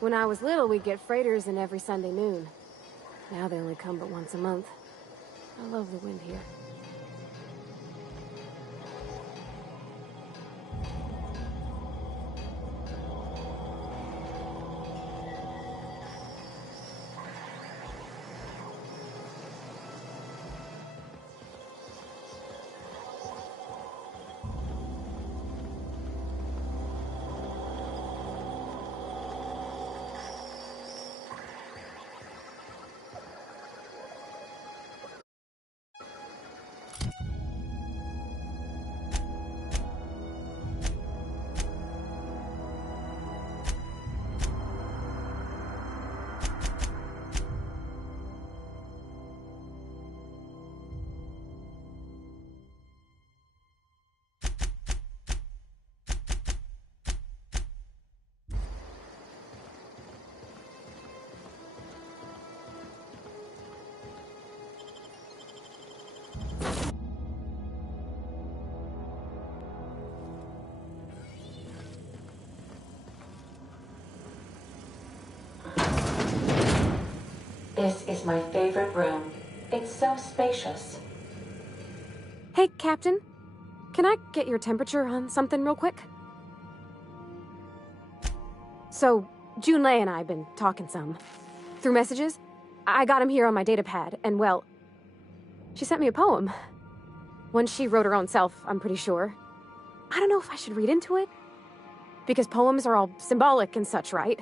When I was little, we'd get freighters in every Sunday noon. Now they only come but once a month. I love the wind here. This is my favorite room. It's so spacious. Hey, Captain. Can I get your temperature on something real quick? So, Junlei and I have been talking some. Through messages. I got him here on my datapad, and well, she sent me a poem. One she wrote her own self, I'm pretty sure. I don't know if I should read into it. Because poems are all symbolic and such, right?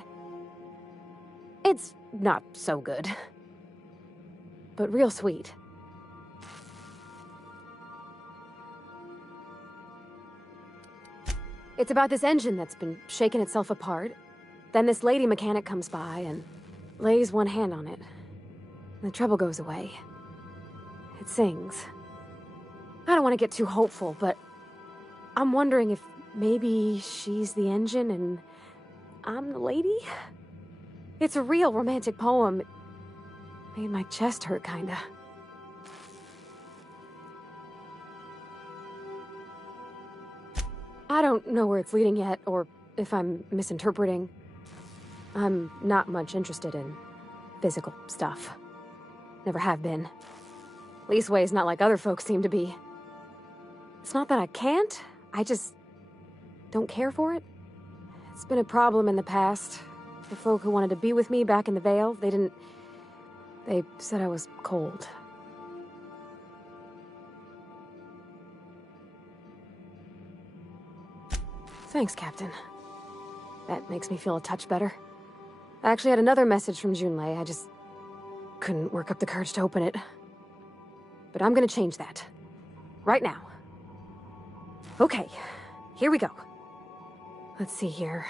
It's not so good. But real sweet. It's about this engine that's been shaking itself apart. Then this lady mechanic comes by and lays one hand on it. The trouble goes away. It sings. I don't want to get too hopeful, but I'm wondering if maybe she's the engine and I'm the lady? It's a real romantic poem. It made my chest hurt, kinda. I don't know where it's leading yet, or if I'm misinterpreting. I'm not much interested in physical stuff. Never have been. Leastways, not like other folks seem to be. It's not that I can't, I just don't care for it. It's been a problem in the past. The folk who wanted to be with me back in the Vale, they said I was cold. Thanks, Captain. That makes me feel a touch better. I actually had another message from Junlei, I just couldn't work up the courage to open it. But I'm gonna change that. Right now. Okay, here we go. Let's see here.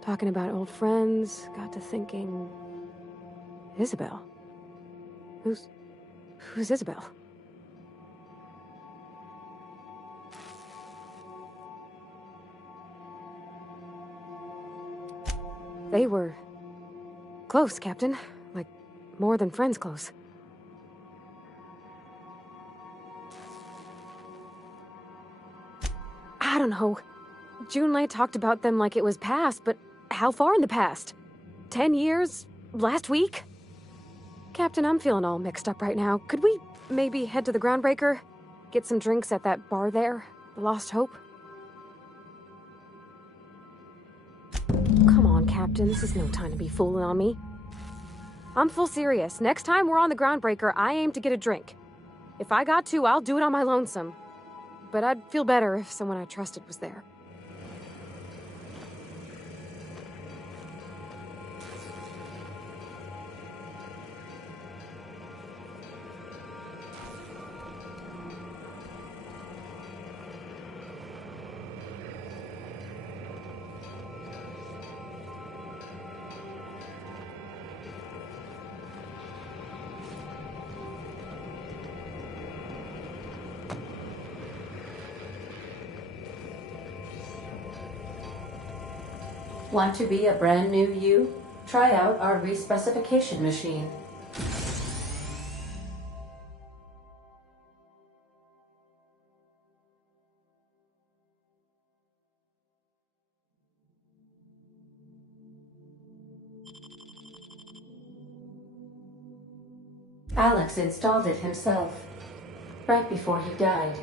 Talking about old friends, got to thinking... Isabel? Who's Isabel? They were... close, Captain. Like, more than friends close. I don't know. Junlei talked about them like it was past, but how far in the past? 10 years? Last week? Captain, I'm feeling all mixed up right now. Could we maybe head to the Groundbreaker? Get some drinks at that bar there? The Lost Hope? Come on, Captain. This is no time to be fooling on me. I'm full serious. Next time we're on the Groundbreaker, I aim to get a drink. If I got to, I'll do it on my lonesome. But I'd feel better if someone I trusted was there. Want to be a brand new you? Try out our respecification machine. Alex installed it himself, right before he died.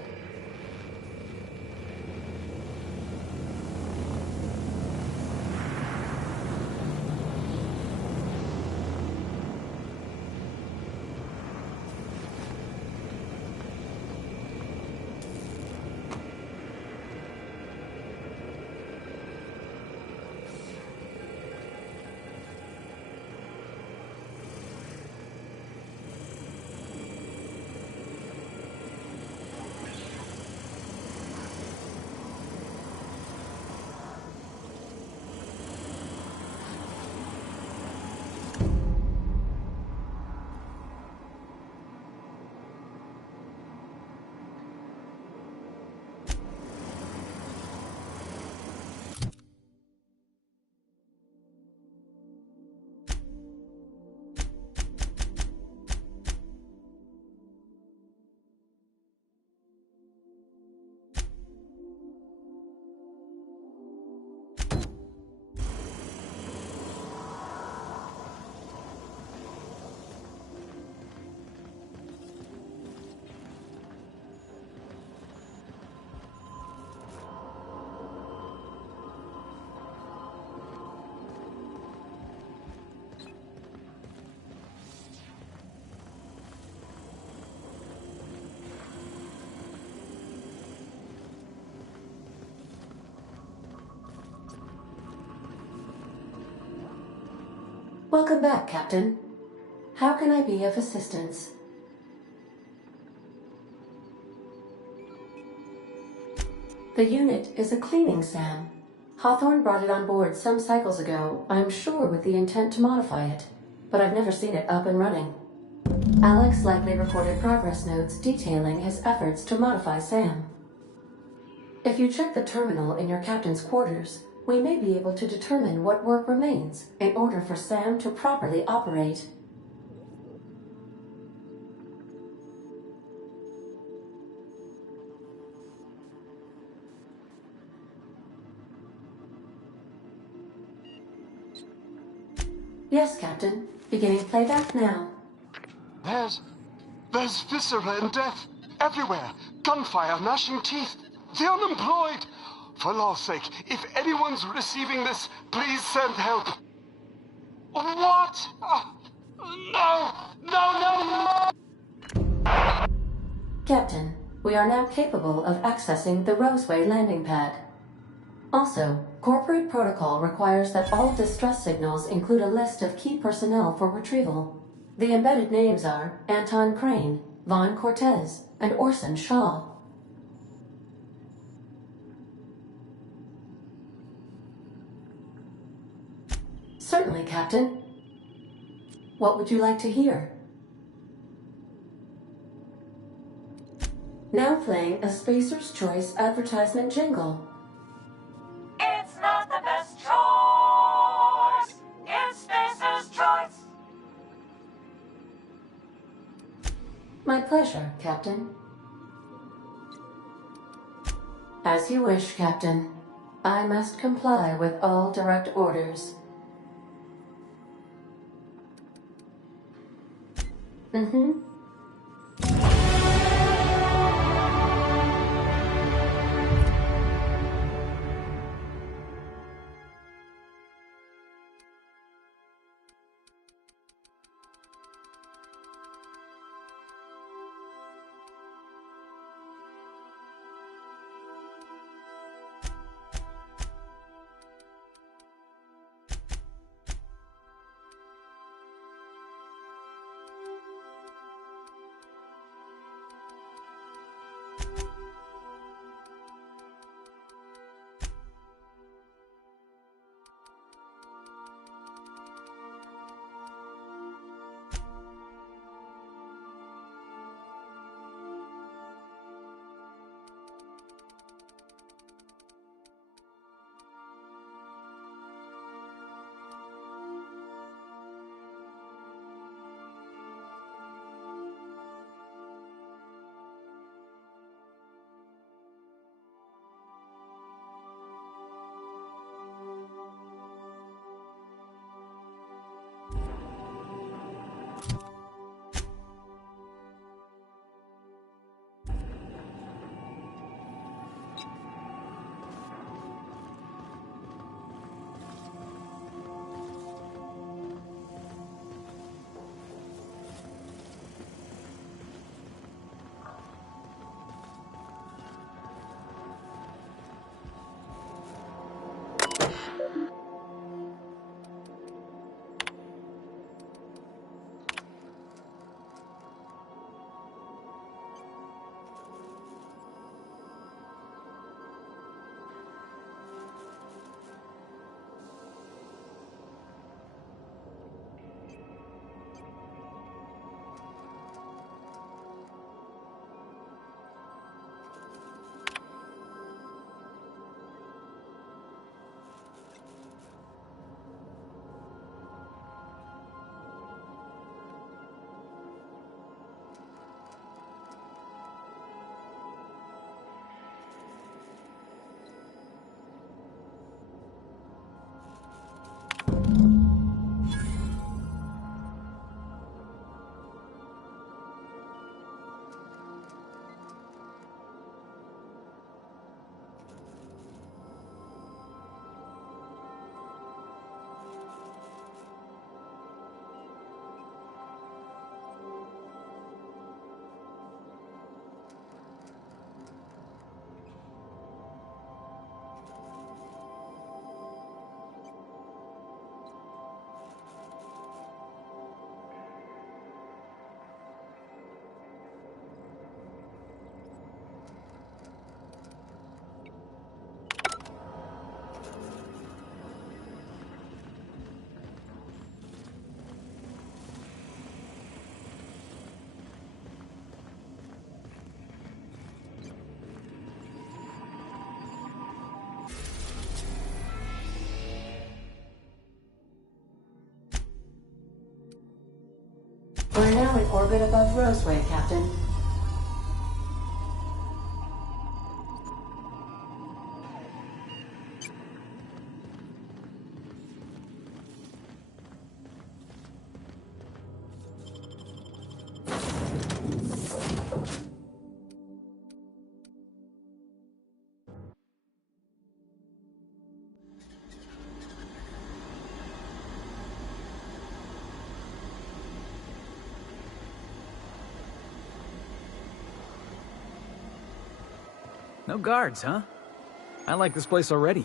Welcome back, Captain. How can I be of assistance? The unit is a cleaning SAM. Hawthorne brought it on board some cycles ago, I'm sure with the intent to modify it, but I've never seen it up and running. Alex likely recorded progress notes detailing his efforts to modify SAM. If you check the terminal in your captain's quarters, we may be able to determine what work remains in order for SAM to properly operate. Yes, Captain. Beginning playback now. There's viscera and death everywhere. Gunfire, gnashing teeth. The unemployed. For law's sake, if anyone's receiving this, please send help. What? No! No, no! Captain, we are now capable of accessing the Roseway landing pad. Also, corporate protocol requires that all distress signals include a list of key personnel for retrieval. The embedded names are Anton Crane, Vaughn Cortez, and Orson Shaw. Certainly, Captain. What would you like to hear? Now playing a Spacer's Choice advertisement jingle. It's not the best choice. It's Spacer's Choice. My pleasure, Captain. As you wish, Captain. I must comply with all direct orders. Mm-hmm. now in orbit above Roseway, Captain. No guards, huh? I like this place already.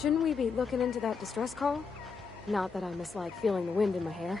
Shouldn't we be looking into that distress call? Not that I mislike feeling the wind in my hair.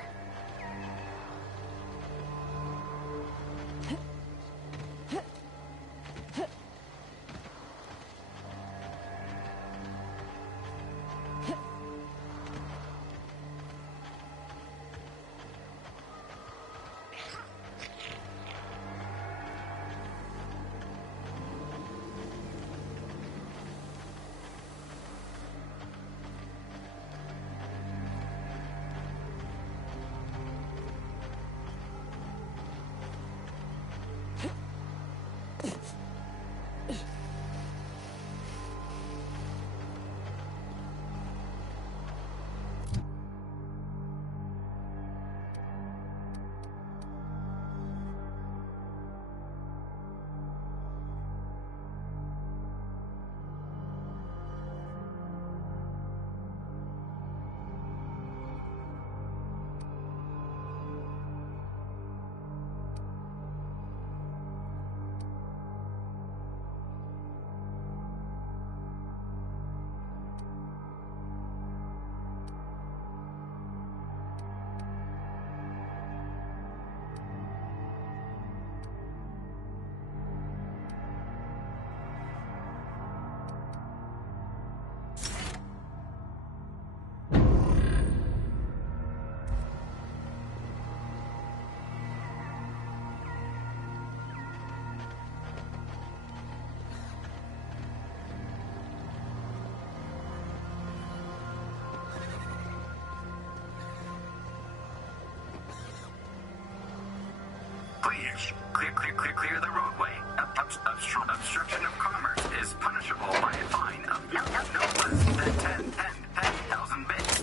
Please, clear the roadway. Obstruction of commerce is punishable by a fine of no less than 10,000 bits.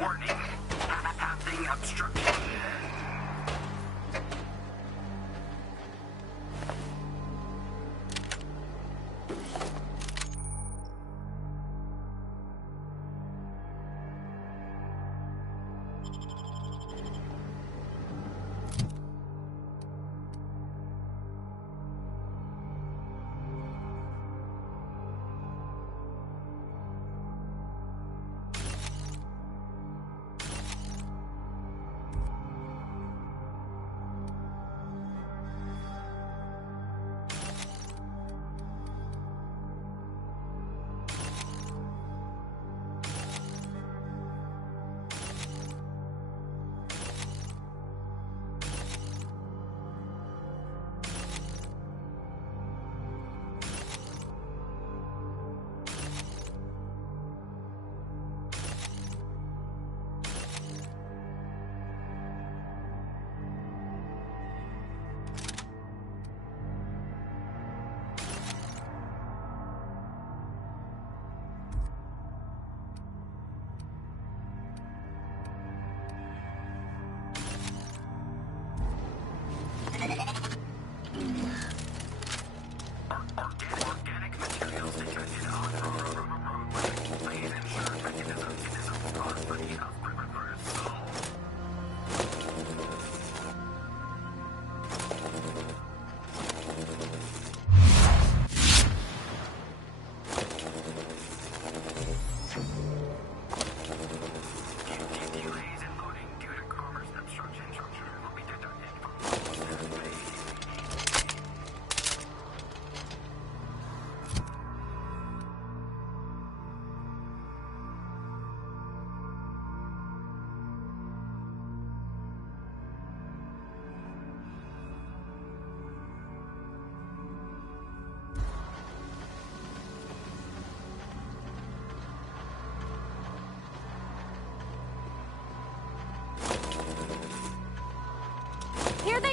Warning, passing obstruction.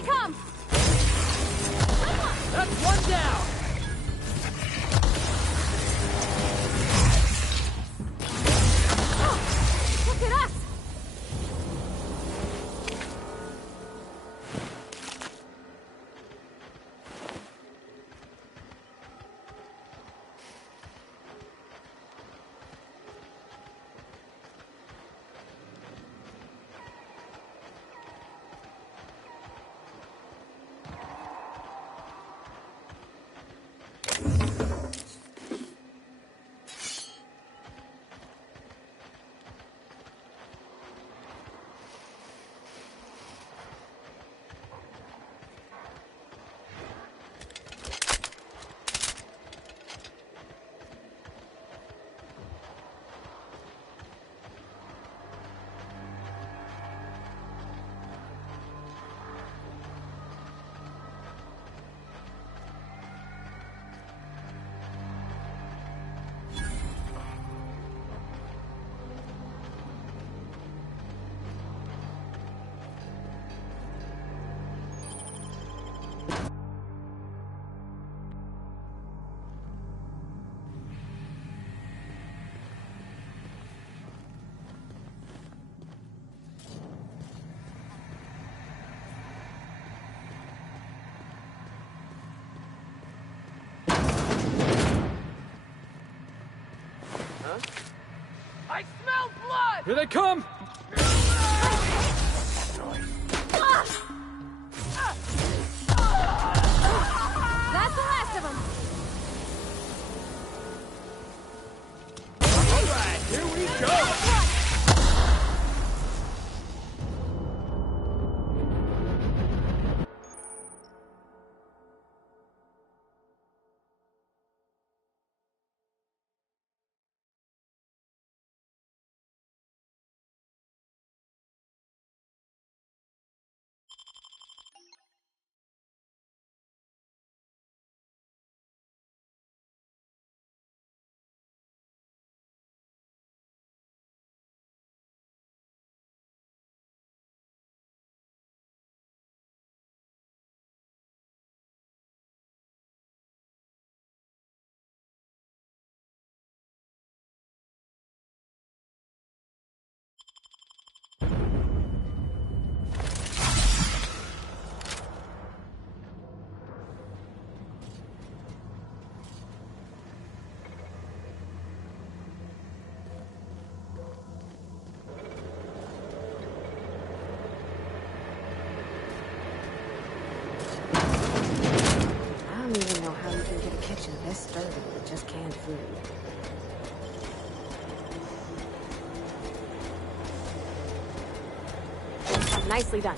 come! That's one down! Look at us! I smell blood! Here they come! That's the last of them! Alright, here we go! I don't even know how you can get a kitchen this dirty with just canned food. Nicely done.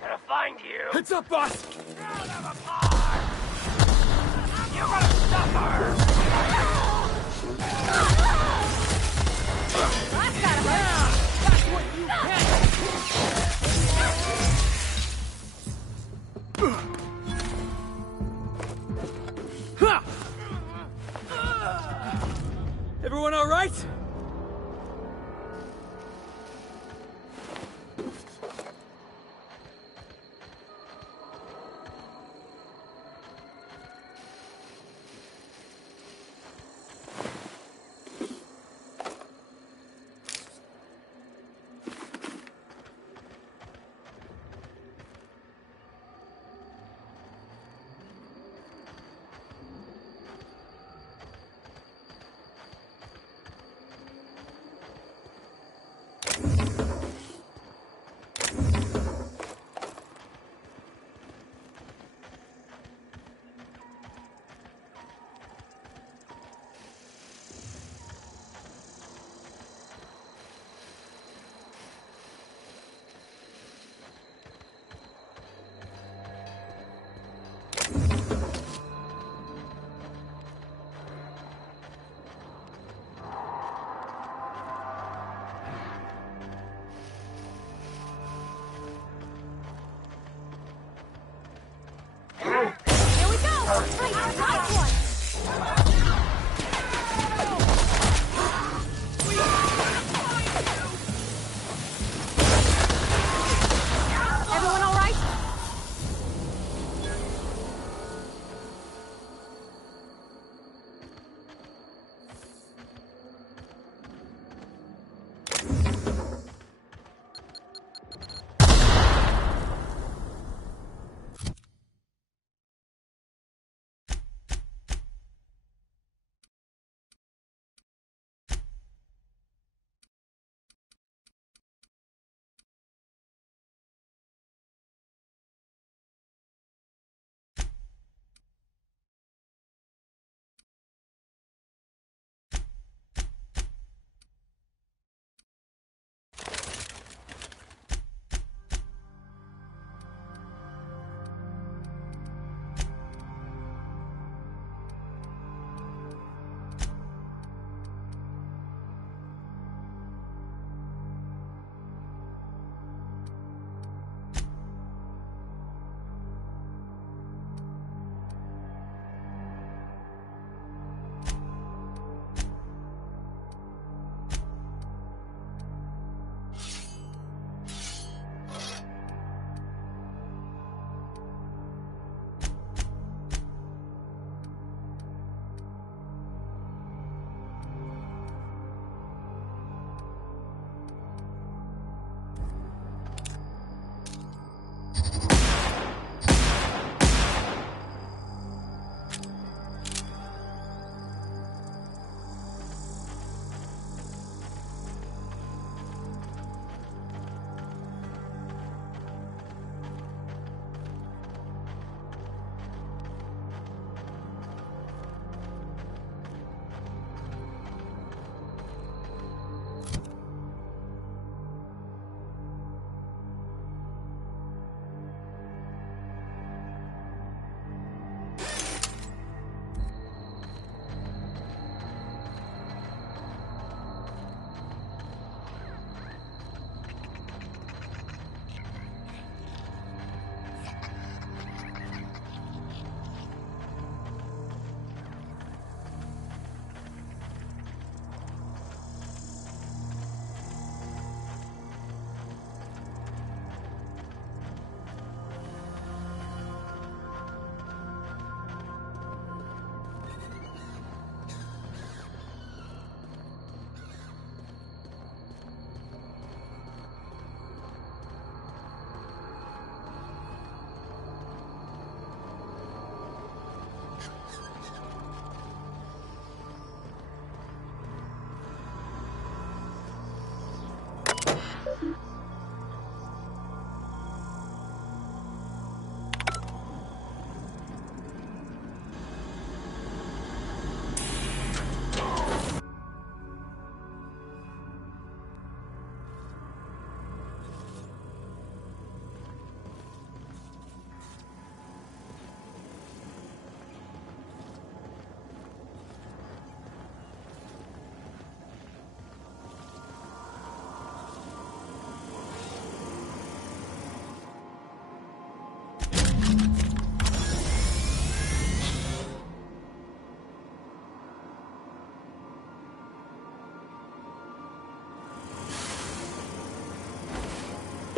Gonna find you. Heads up, boss! Round of applause. You're gonna suffer. That's gotta hurt! That's what you get! Ha! Everyone all right?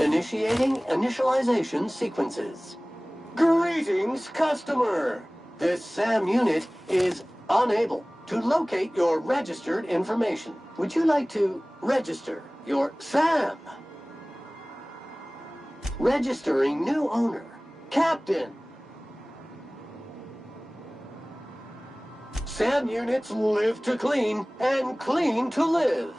Initiating initialization sequences. Greetings, customer! This SAM unit is unable to locate your registered information. Would you like to register your SAM? Registering new owner, Captain. SAM units live to clean and clean to live.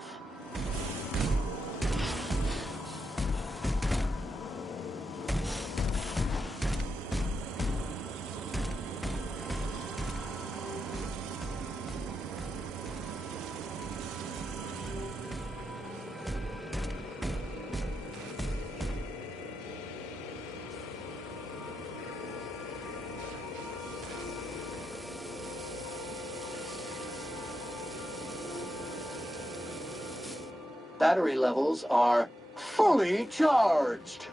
Battery levels are fully charged.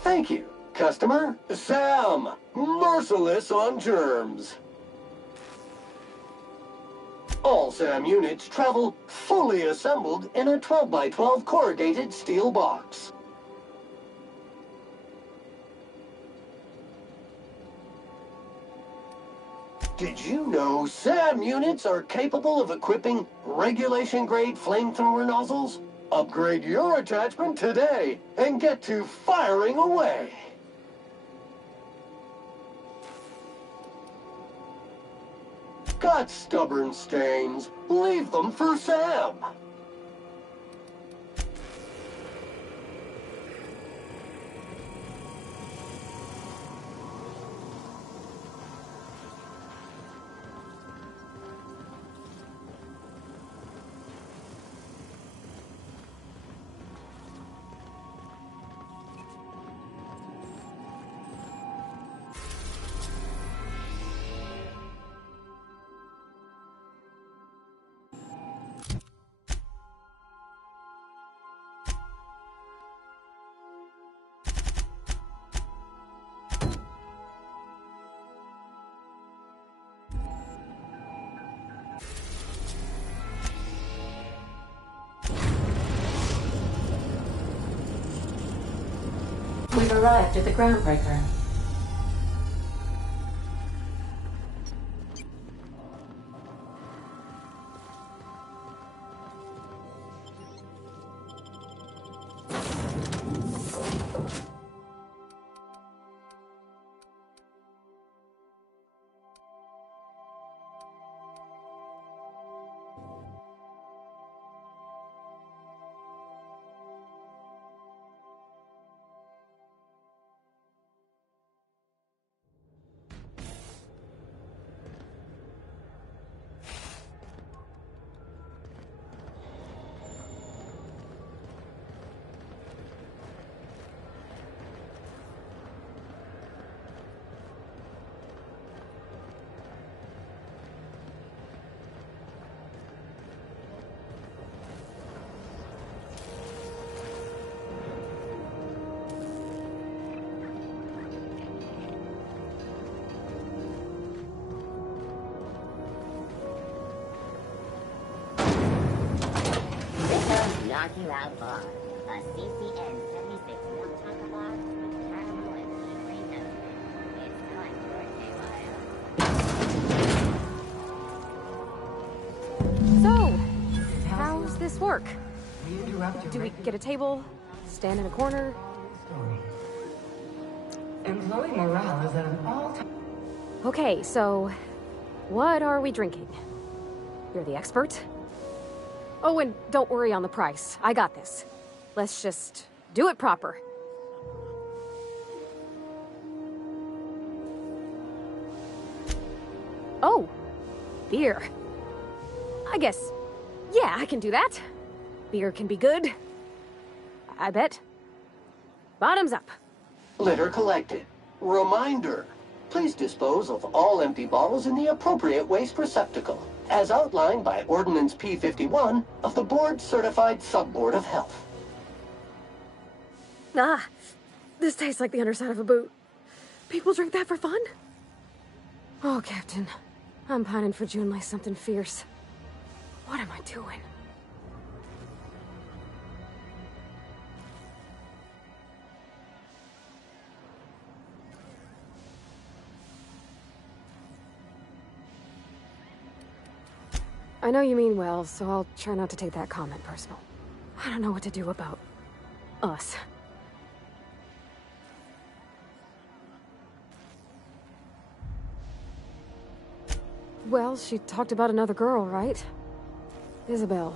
Thank you, customer. SAM, merciless on germs. All SAM units travel fully assembled in a 12 by 12 corrugated steel box. Did you know SAM units are capable of equipping regulation-grade flamethrower nozzles? Upgrade your attachment today and get to firing away. Got stubborn stains? Leave them for Sam. We've arrived at the groundbreaker. Knocking out bar, a CCN 76 milk chocolate bar with caramel and sugary nut. It's time for a KYO. So, how's this work? Do we get a table? Stand in a corner? Employee morale is at an all-time... Okay, so what are we drinking? You're the expert? Oh, and don't worry on the price. I got this. Let's just do it proper. Oh, beer. I guess, yeah, I can do that. Beer can be good. I bet. Bottoms up. Litter collected. Reminder. Please dispose of all empty bottles in the appropriate waste receptacle, as outlined by Ordinance P51 of the Board-Certified Sub-Board of Health. Ah, this tastes like the underside of a boot. People drink that for fun? Oh, Captain. I'm pining for June like something fierce. What am I doing? I know you mean well, so I'll try not to take that comment personal. I don't know what to do about us. Well, she talked about another girl, right? Isabel.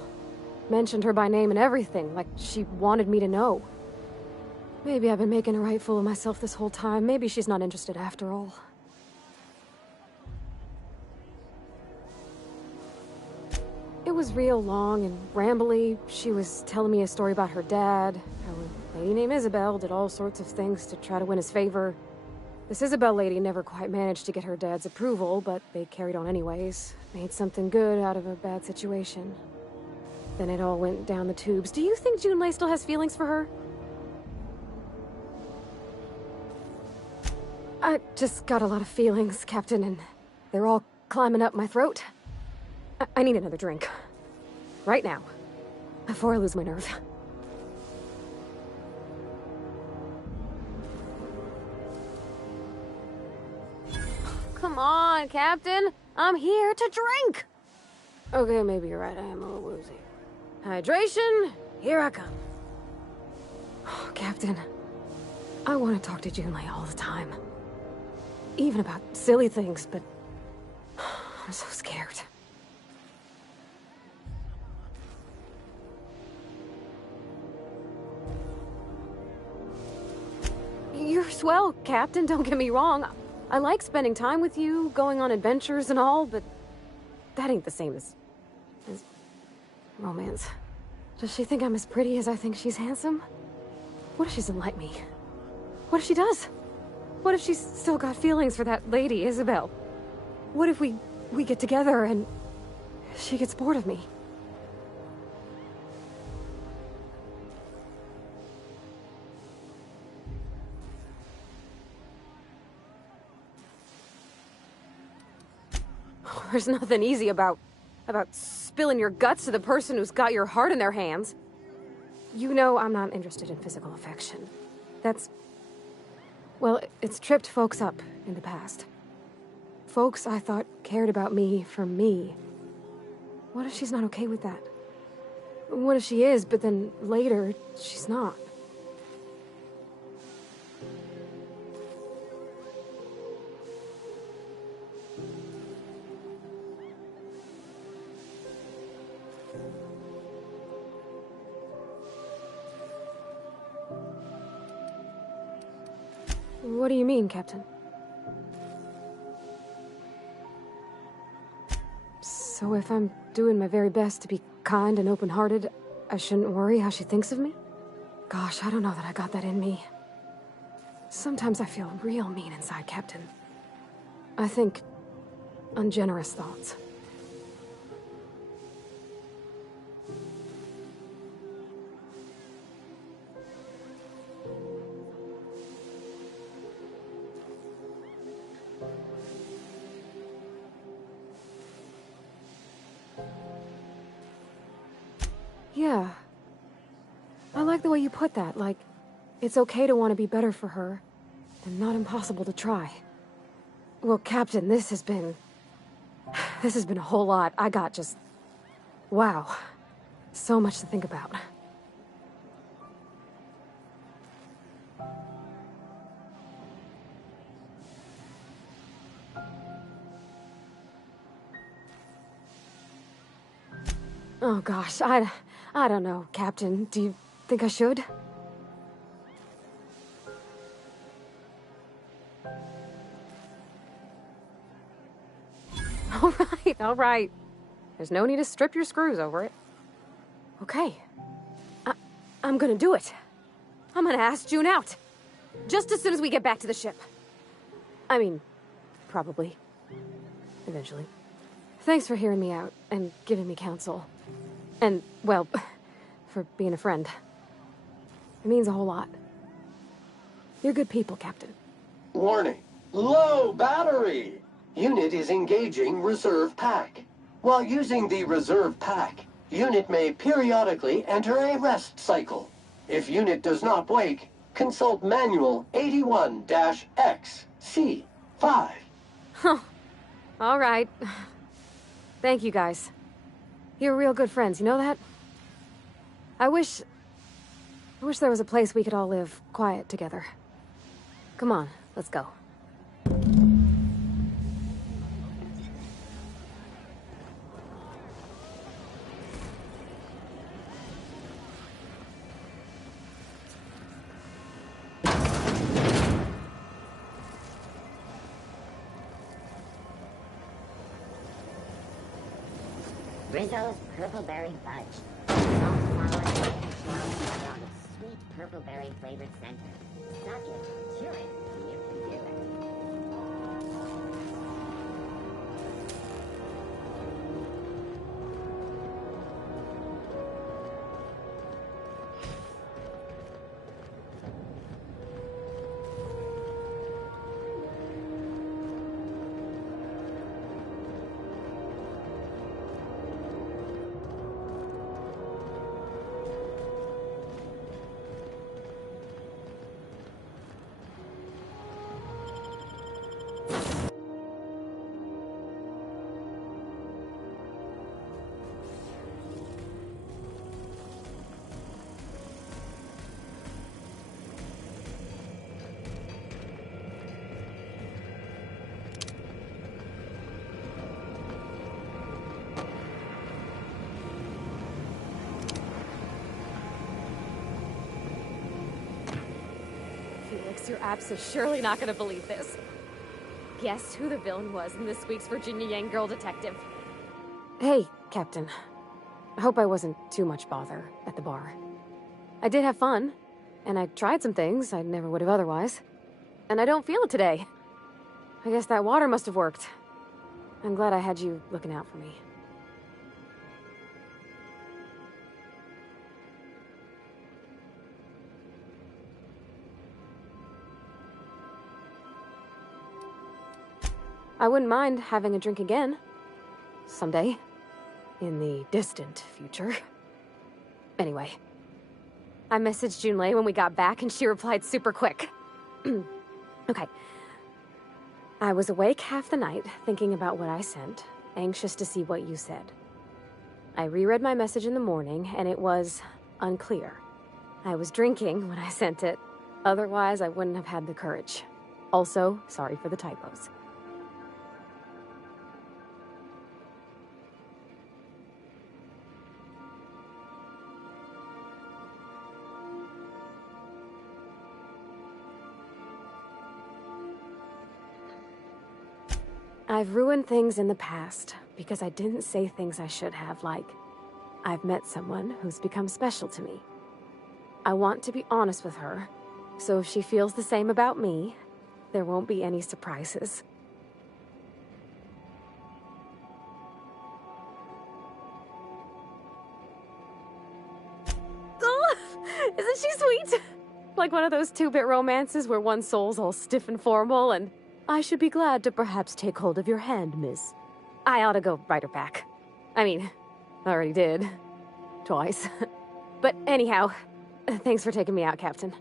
Mentioned her by name and everything, like she wanted me to know. Maybe I've been making a right fool of myself this whole time. Maybe she's not interested after all. It was real long and rambly. She was telling me a story about her dad, how a lady named Isabel did all sorts of things to try to win his favor. This Isabel lady never quite managed to get her dad's approval, but they carried on anyways. Made something good out of a bad situation. Then it all went down the tubes. Do you think Junlei still has feelings for her? I just got a lot of feelings, Captain, and they're all climbing up my throat. I need another drink. Right now. Before I lose my nerve. Come on, Captain. I'm here to drink. Okay, maybe you're right. I am a little woozy. Hydration, here I come. Oh, Captain, I want to talk to Junlei all the time. Even about silly things, but I'm so scared. You're swell, Captain, don't get me wrong. I like spending time with you, going on adventures and all, but that ain't the same as romance. Does she think I'm as pretty as I think she's handsome? What if she doesn't like me? What if she does? What if she's still got feelings for that lady, Isabel? What if we get together and she gets bored of me? There's nothing easy about spilling your guts to the person who's got your heart in their hands. You know I'm not interested in physical affection. That's... well, it's tripped folks up in the past. Folks I thought cared about me for me. What if she's not okay with that? What if she is, but then later, she's not? What do you mean, Captain? So if I'm doing my very best to be kind and open-hearted, I shouldn't worry how she thinks of me? Gosh, I don't know that I got that in me. Sometimes I feel real mean inside, Captain. I think ungenerous thoughts. Yeah. I like the way you put that, like, it's okay to want to be better for her, and not impossible to try. Well, Captain, this has been a whole lot. I got just... wow. So much to think about. Oh gosh, I don't know, Captain. Do you think I should? All right. There's no need to strip your screws over it. Okay. I'm gonna do it. I'm gonna ask June out. Just as soon as we get back to the ship. I mean, probably. Eventually. Thanks for hearing me out and giving me counsel. And, well, for being a friend. It means a whole lot. You're good people, Captain. Warning. Low battery! Unit is engaging Reserve Pack. While using the Reserve Pack, Unit may periodically enter a rest cycle. If Unit does not wake, consult Manual 81-X-C5. Huh. All right. Thank you, guys. You're real good friends, you know that? I wish there was a place we could all live quiet together. Come on, let's go. Rizzo's Purple Berry Fudge. Salt flour and flour on a sweet purple berry flavored center. Suck it, chew it, you can do it. Felix, your abs are surely not gonna believe this. Guess who the villain was in this week's Virginia Yang Girl Detective? Hey, Captain. I hope I wasn't too much bother at the bar. I did have fun, and I tried some things I never would have otherwise. And I don't feel it today. I guess that water must have worked. I'm glad I had you looking out for me. I wouldn't mind having a drink again. Someday. In the distant future. Anyway. I messaged Junlei when we got back and she replied super quick. Okay. I was awake half the night, thinking about what I sent, anxious to see what you said. I reread my message in the morning, and it was unclear. I was drinking when I sent it. Otherwise, I wouldn't have had the courage. Also, sorry for the typos. I've ruined things in the past because I didn't say things I should have, like, I've met someone who's become special to me. I want to be honest with her, so if she feels the same about me, there won't be any surprises. Oh, isn't she sweet? Like one of those two-bit romances where one soul's all stiff and formal and I should be glad to perhaps take hold of your hand, miss. I ought to go write her back. I mean, I already did. Twice. But anyhow, thanks for taking me out, Captain.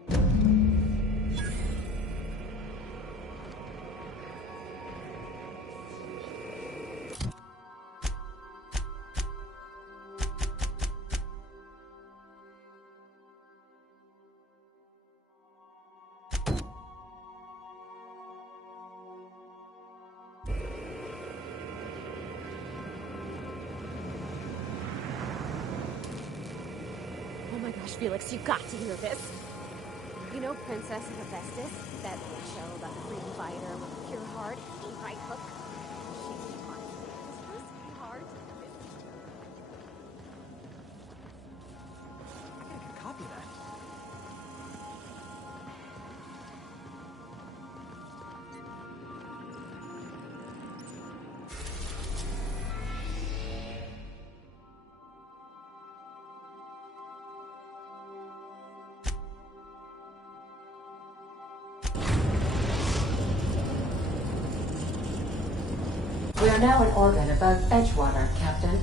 Oh my gosh, Felix, you got to hear this. You know Princess Hephaestus? That show about the freedom fighter with a pure heart, ain't right hook? She's hot. Is her sweetheart? I gotta copy that. are now in orbit above Edgewater, Captain.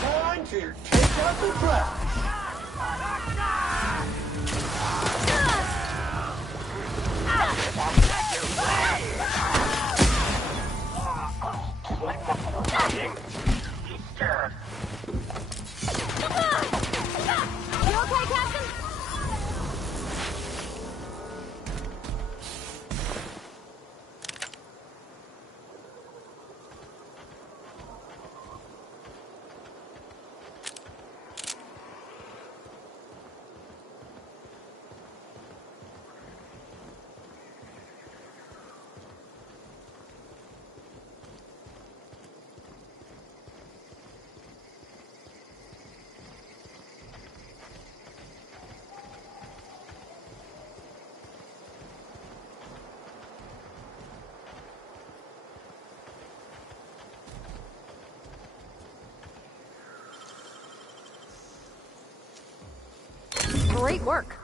Time to take out the trash. Easter. You okay, Captain? Great work.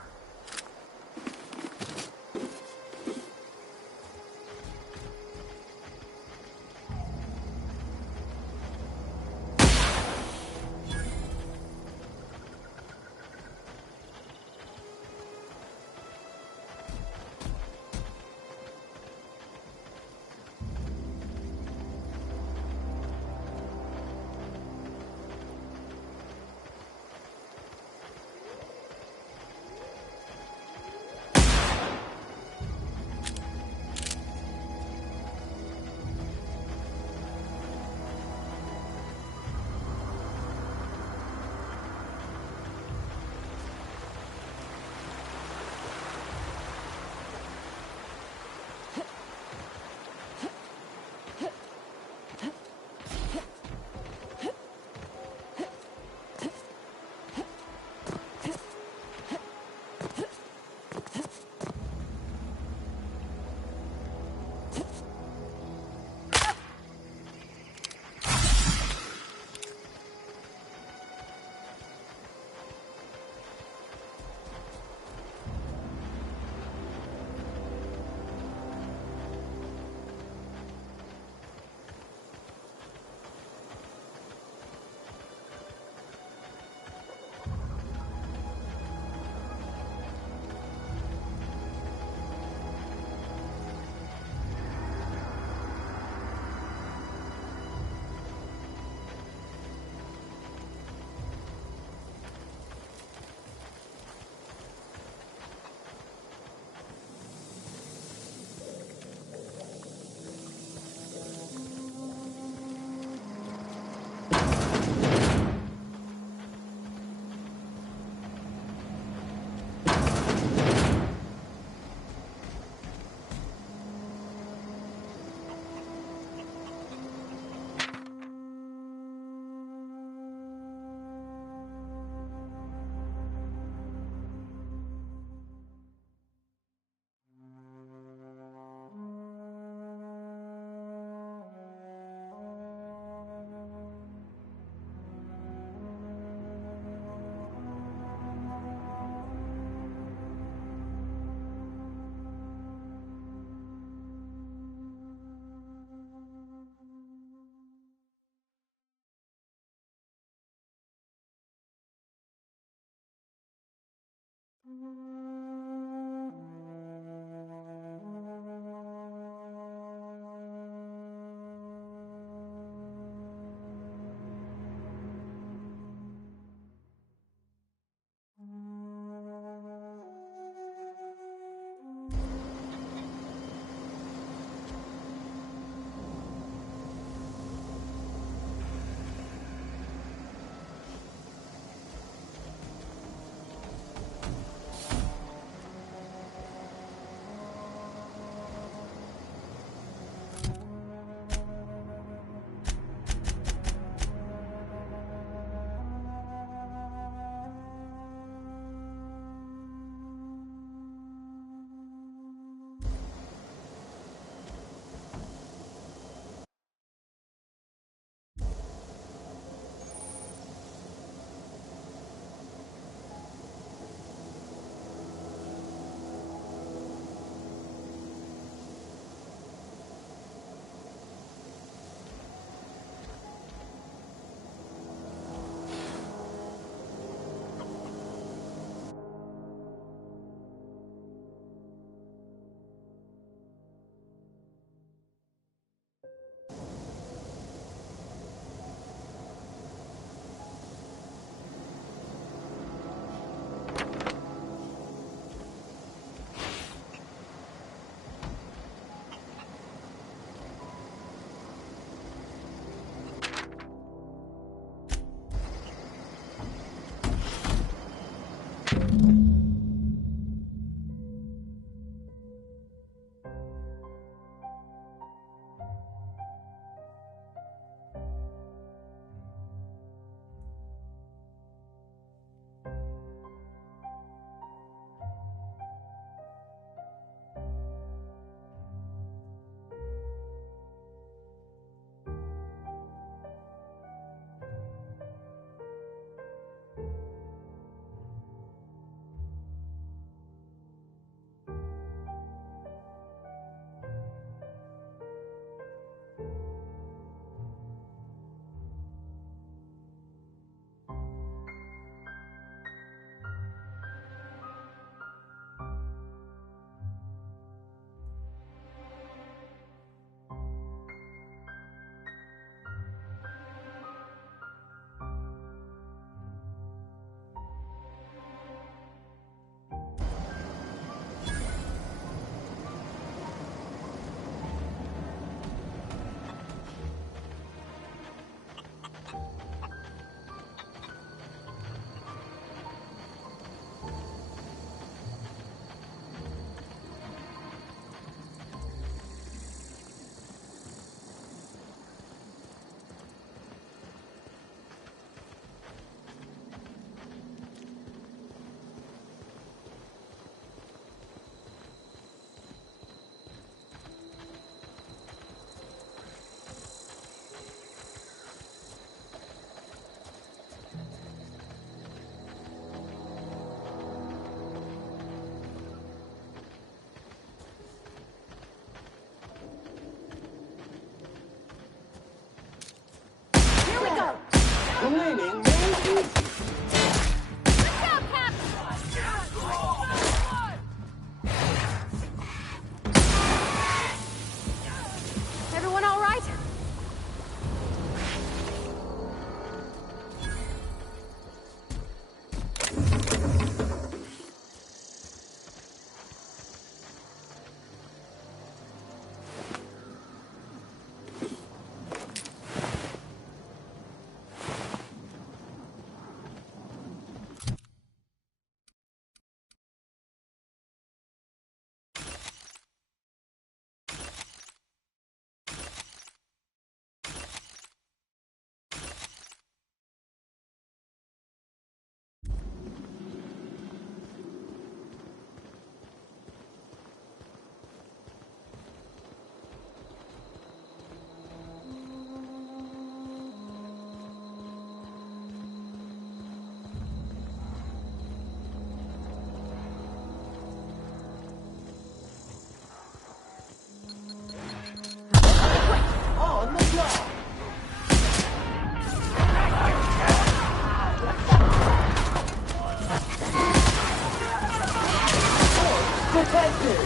detected!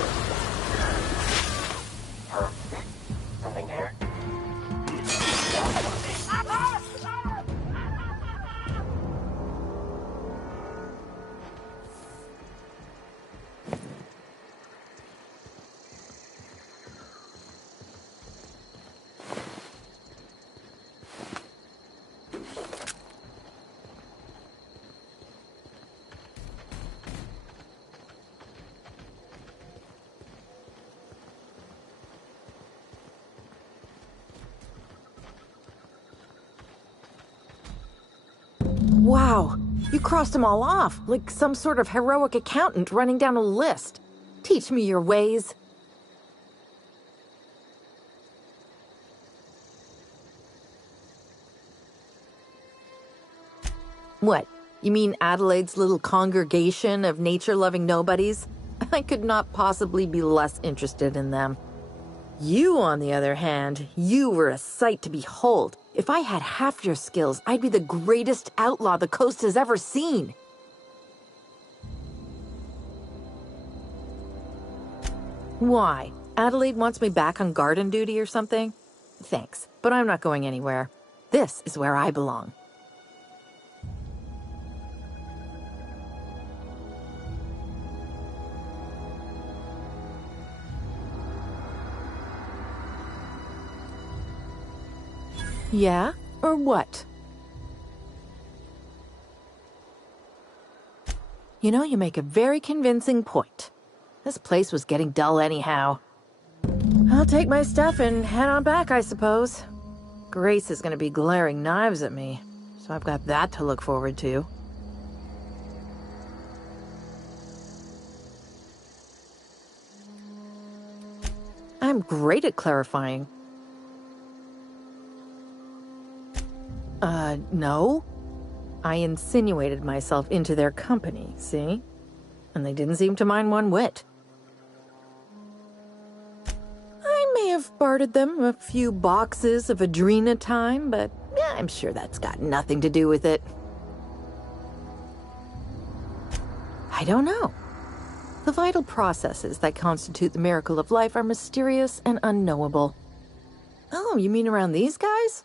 Something there. Wow, you crossed them all off, like some sort of heroic accountant running down a list. Teach me your ways. What? You mean Adelaide's little congregation of nature-loving nobodies? I could not possibly be less interested in them. You, on the other hand, you were a sight to behold. If I had half your skills, I'd be the greatest outlaw the coast has ever seen. Why? Adelaide wants me back on garden duty or something? Thanks, but I'm not going anywhere. This is where I belong. Yeah? Or what? You know, you make a very convincing point. This place was getting dull anyhow. I'll take my stuff and head on back, I suppose. Grace is going to be glaring knives at me, so I've got that to look forward to. I'm great at clarifying. No. I insinuated myself into their company, see? And they didn't seem to mind one whit. I may have bartered them a few boxes of Adrena time, but yeah, I'm sure that's got nothing to do with it. I don't know. The vital processes that constitute the miracle of life are mysterious and unknowable. Oh, you mean around these guys?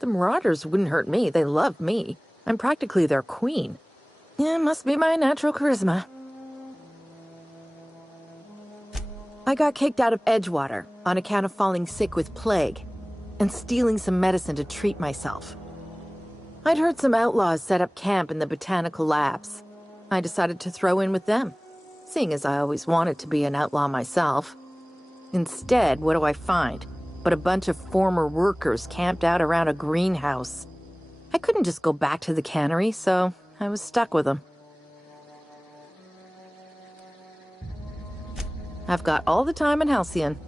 The Marauders wouldn't hurt me. They love me. I'm practically their queen. Yeah, it must be my natural charisma. I got kicked out of Edgewater on account of falling sick with plague and stealing some medicine to treat myself. I'd heard some outlaws set up camp in the botanical labs. I decided to throw in with them, seeing as I always wanted to be an outlaw myself. Instead, what do I find? But a bunch of former workers camped out around a greenhouse. I couldn't just go back to the cannery, so I was stuck with them. I've got all the time in Halcyon.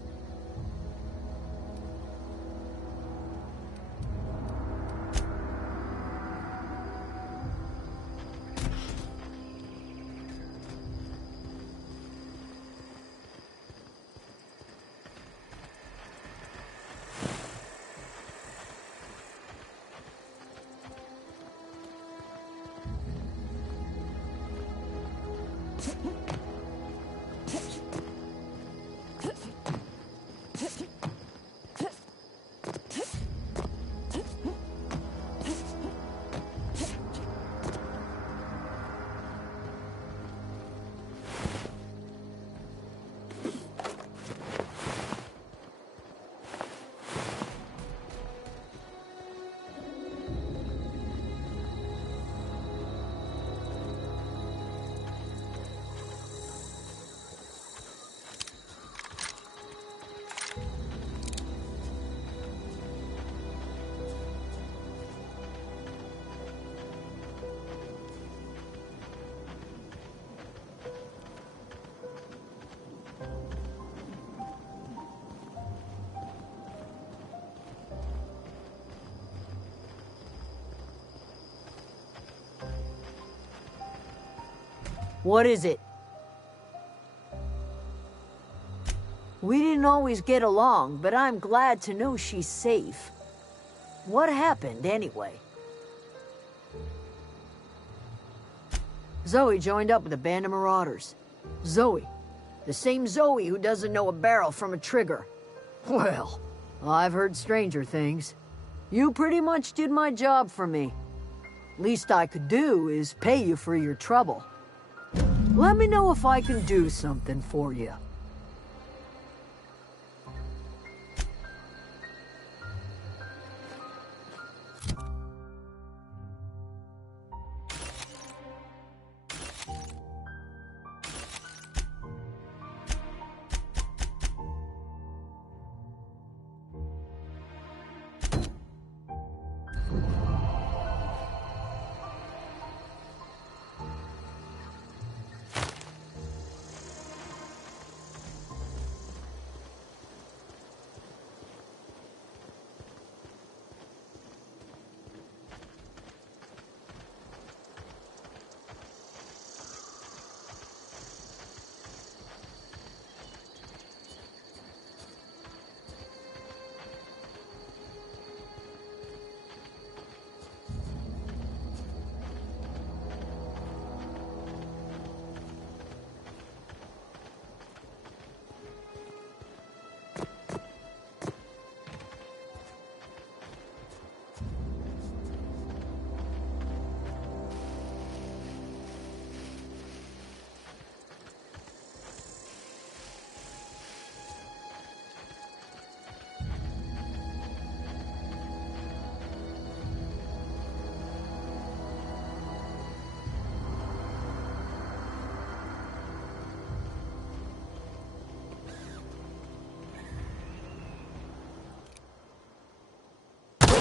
What is it? We didn't always get along, but I'm glad to know she's safe. What happened, anyway? Zoe joined up with a band of marauders. Zoe, The same Zoe who doesn't know a barrel from a trigger. Well, I've heard stranger things. You pretty much did my job for me. Least I could do is pay you for your trouble. Let me know if I can do something for you.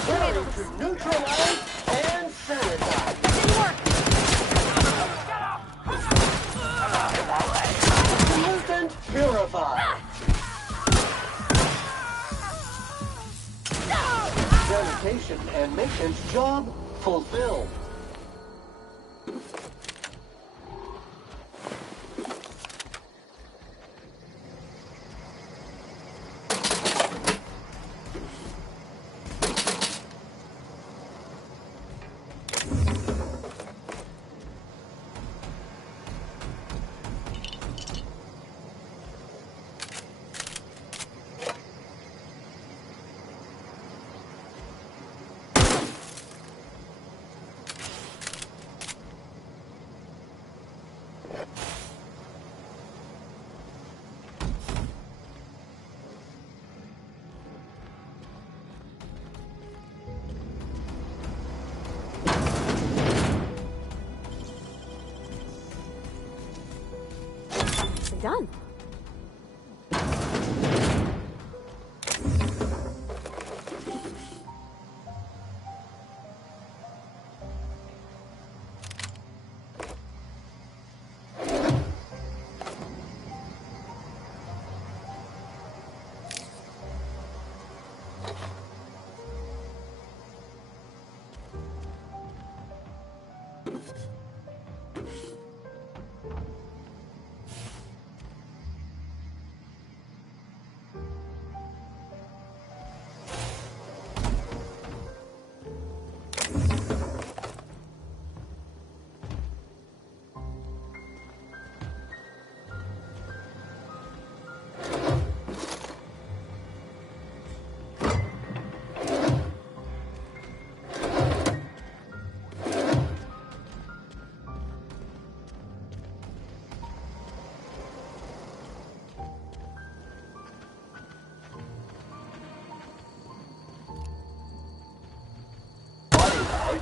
Ready to neutralize and sanitize. Pollutant purified. Sanitation and maintenance job fulfilled. Done.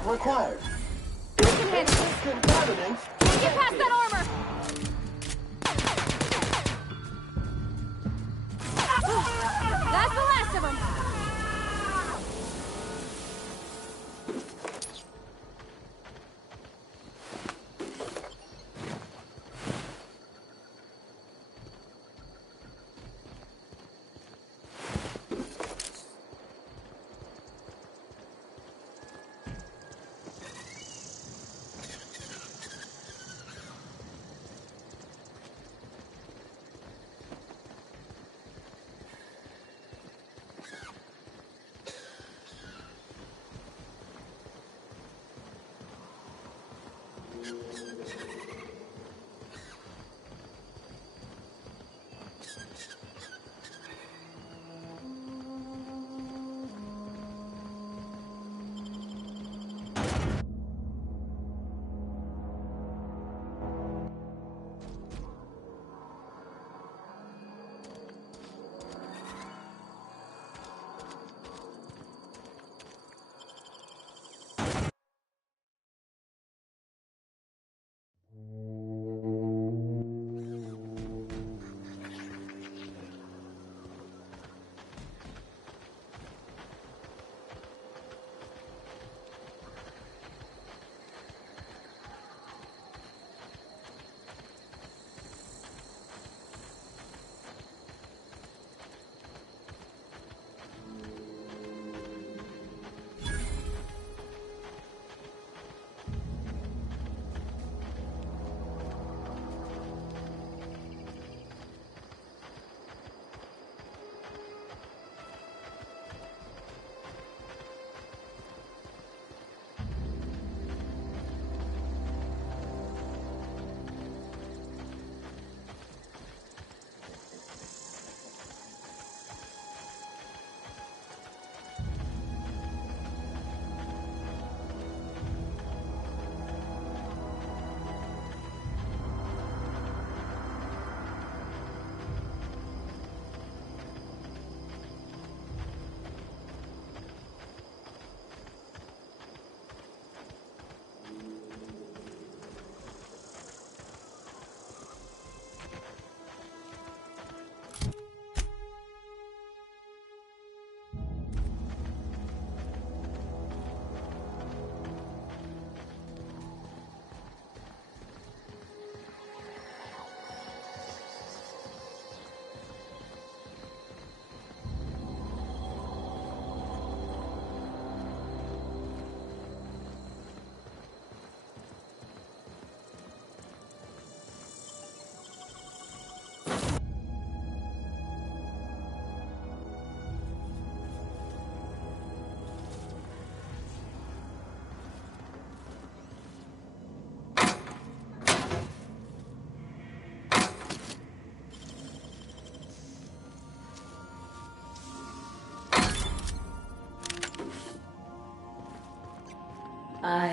Required. Contaminants. Get past that armor! That's the last of them!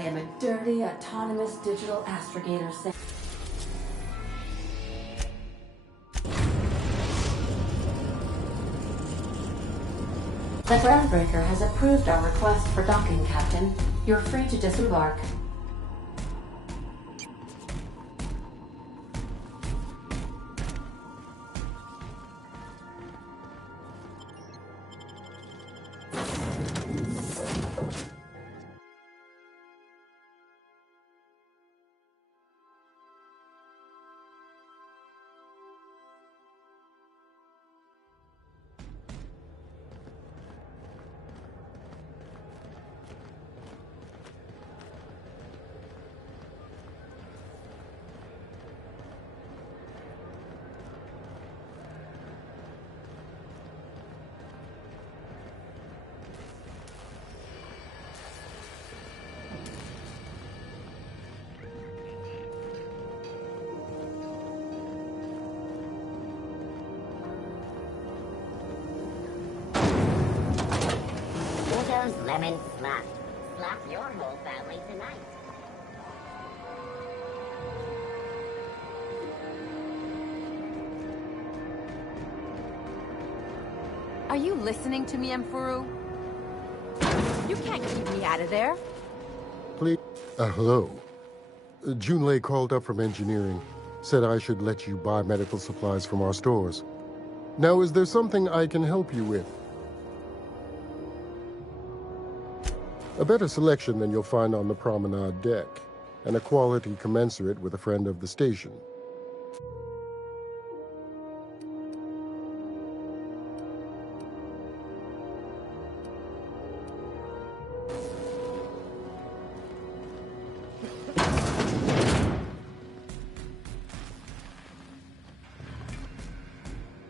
am a dirty, autonomous digital astrogator. The groundbreaker has approved our request for docking, Captain. You're free to disembark. Lemon slap. Slap your whole family tonight. Are you listening to me, Emfuru? You can't keep me out of there. Please. Hello. Junlei called up from engineering. Said I should let you buy medical supplies from our stores. Now, is there something I can help you with? A better selection than you'll find on the promenade deck, and a quality commensurate with a friend of the station.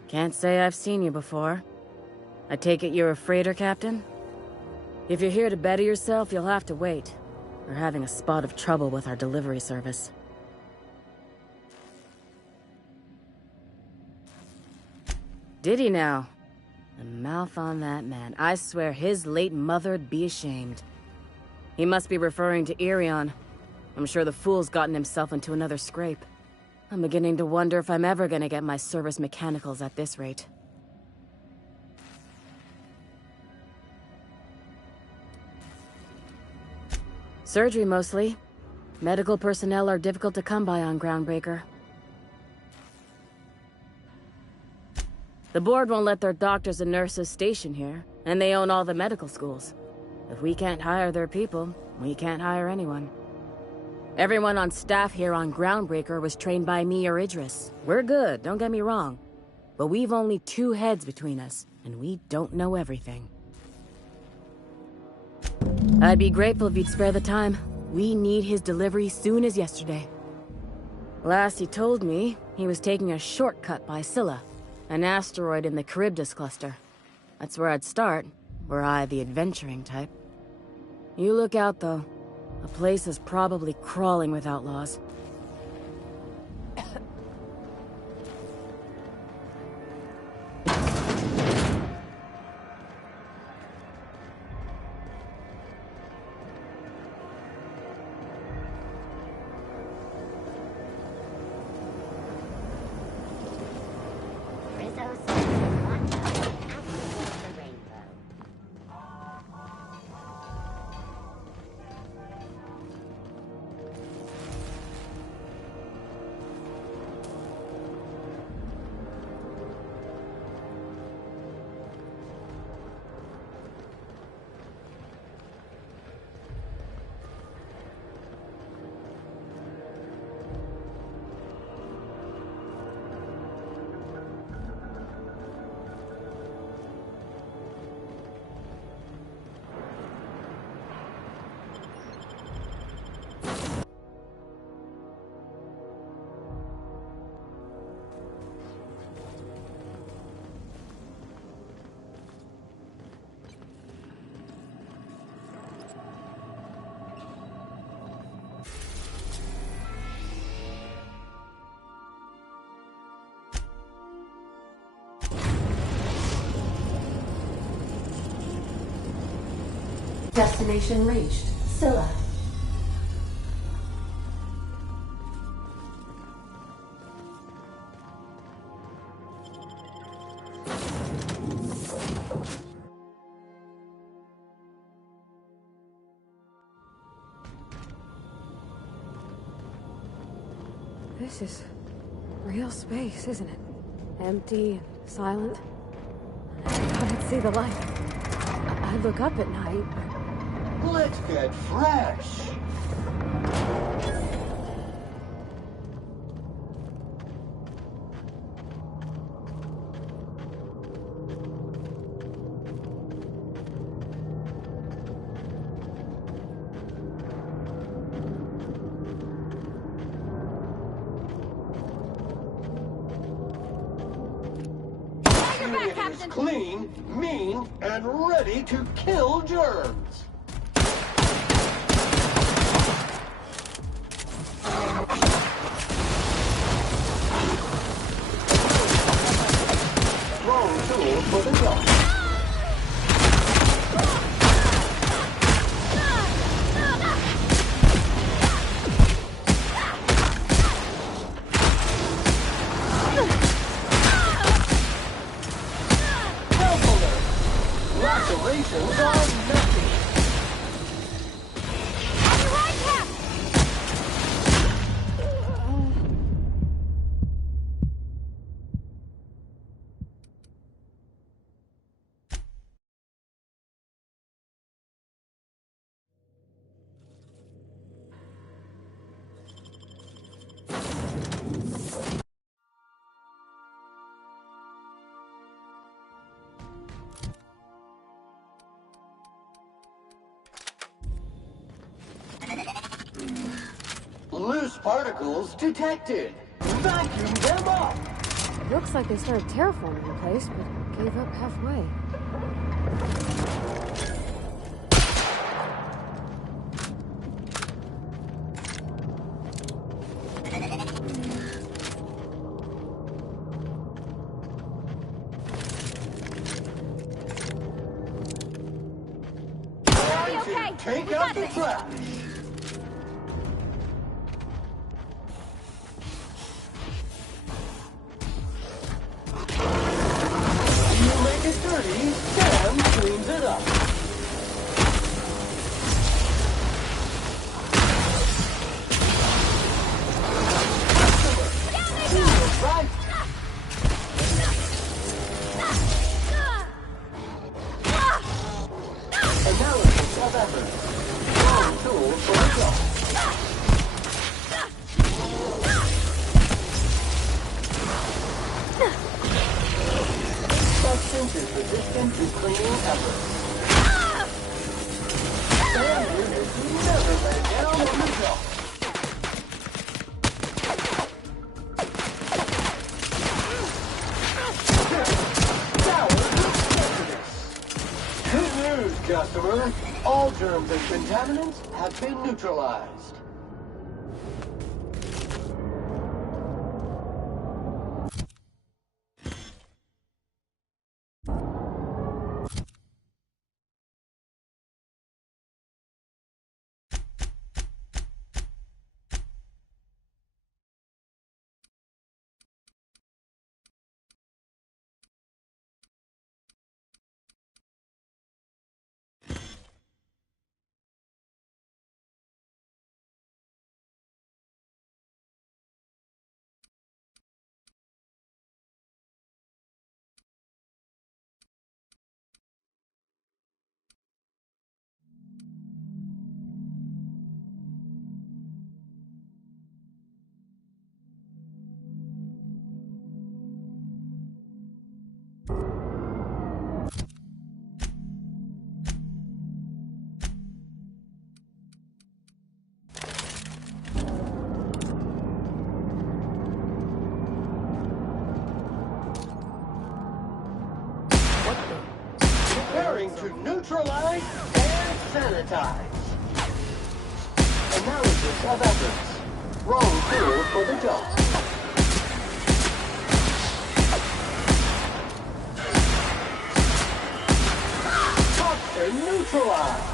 Can't say I've seen you before. I take it you're a freighter, Captain? If you're here to better yourself, you'll have to wait. We're having a spot of trouble with our delivery service. Did he now? The mouth on that man. I swear his late mother'd be ashamed. He must be referring to Irion. I'm sure the fool's gotten himself into another scrape. I'm beginning to wonder if I'm ever gonna get my service mechanicals at this rate. Surgery, mostly. Medical personnel are difficult to come by on Groundbreaker. The board won't let their doctors and nurses station here, and they own all the medical schools. If we can't hire their people, we can't hire anyone. Everyone on staff here on Groundbreaker was trained by me or Idris. We're good, don't get me wrong. But we've only 2 heads between us, and we don't know everything. I'd be grateful if you'd spare the time. We need his delivery soon as yesterday. Last he told me, he was taking a shortcut by Scylla, an asteroid in the Charybdis cluster. That's where I'd start, were I the adventuring type. You look out, though. The place is probably crawling with outlaws. Destination reached. Scylla. This is real space, isn't it? Empty and silent. I thought I'd see the light. I look up at night, but... Let's get fresh. It is clean, mean, and ready to kill germs. Wrong tool for the job. Lacerations are nothing. Loose particles detected. Vacuum them up. Looks like they started terraforming the place, but gave up halfway. Take out the trash. You make it dirty, Sam cleans it up. Right. Analysis of effort. Wrong tool for the job. Substance is resistant to cleaning efforts. Sam units never let down on the job. Good news, customer. All germs and contaminants have been neutralized. Preparing to neutralize and sanitize. Analysis of efforts. Wrong tool for the job. Toxin neutralized.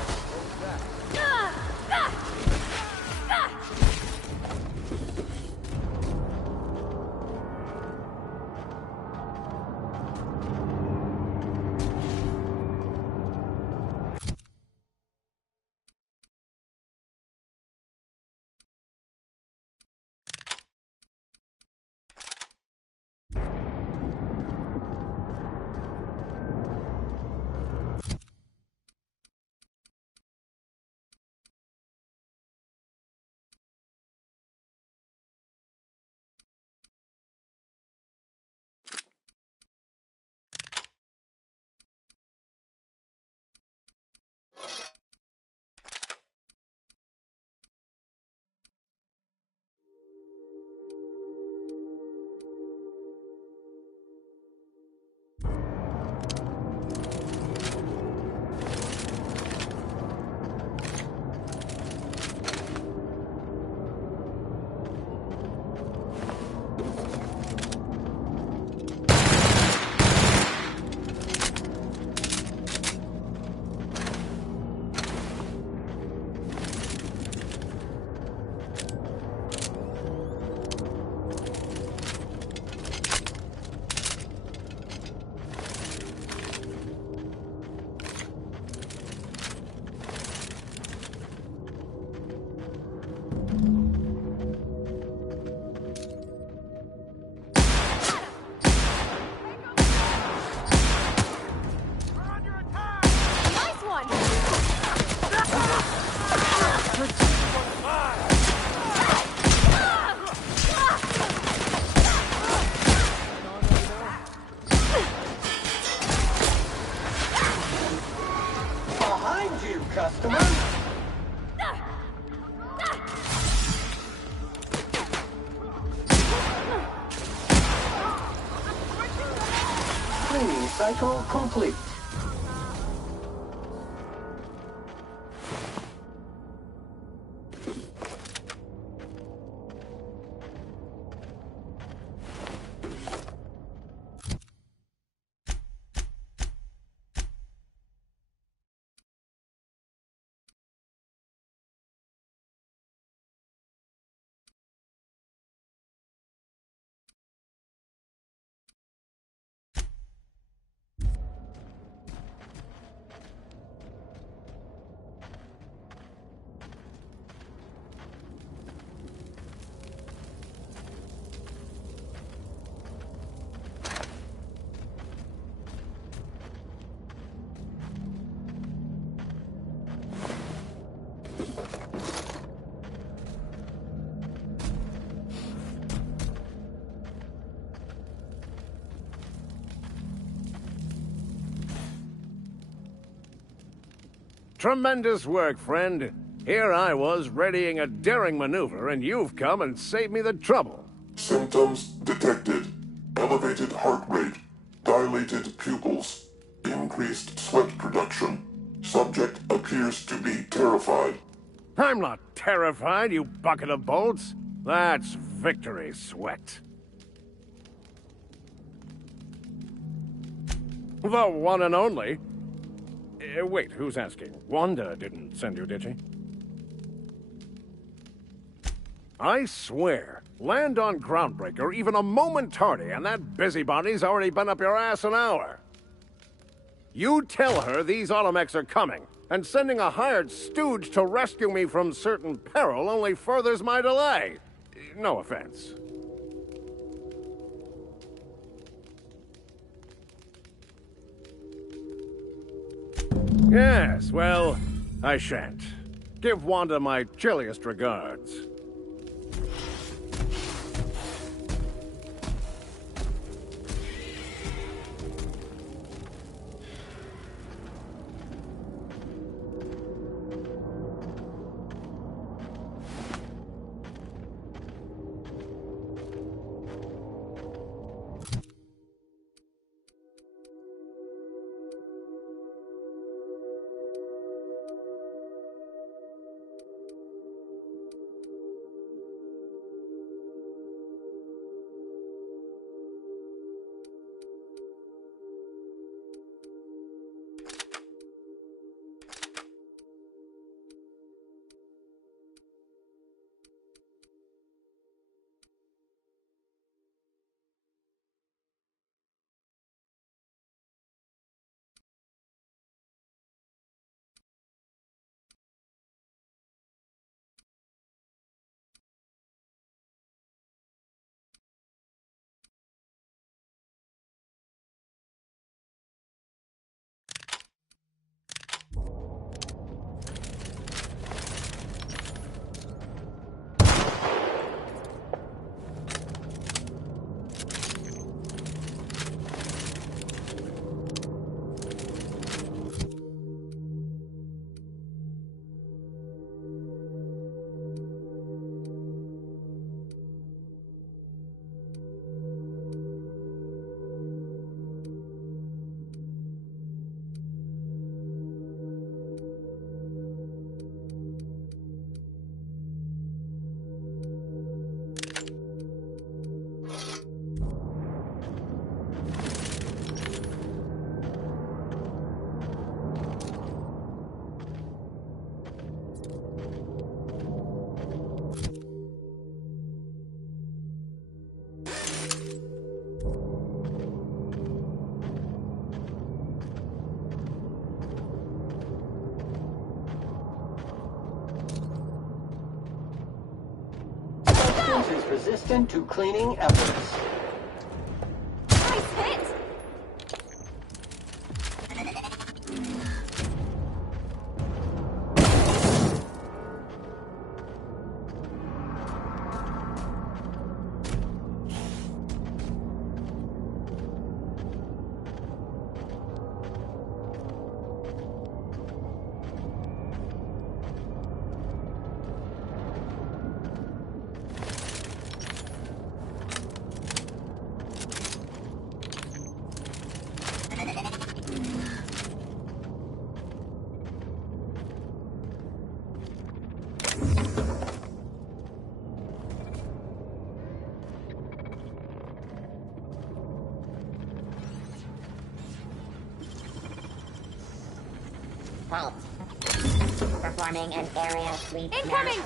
cycle complete. Tremendous work, friend. Here I was readying a daring maneuver, and you've come and saved me the trouble. Symptoms detected. Elevated heart rate, dilated pupils, increased sweat production. Subject appears to be terrified. I'm not terrified, you bucket of bolts. That's victory sweat. The one and only. Wait, who's asking? Wanda didn't send you, did she? I swear, land on Groundbreaker even a moment tardy, and that busybody's already been up your ass an hour. You tell her these automechs are coming, and sending a hired stooge to rescue me from certain peril only furthers my delay. No offense. Yes, well, I shan't. Give Wanda my chilliest regards. Is resistant to cleaning efforts. Nice hit! fault. Performing an area sweep. Incoming!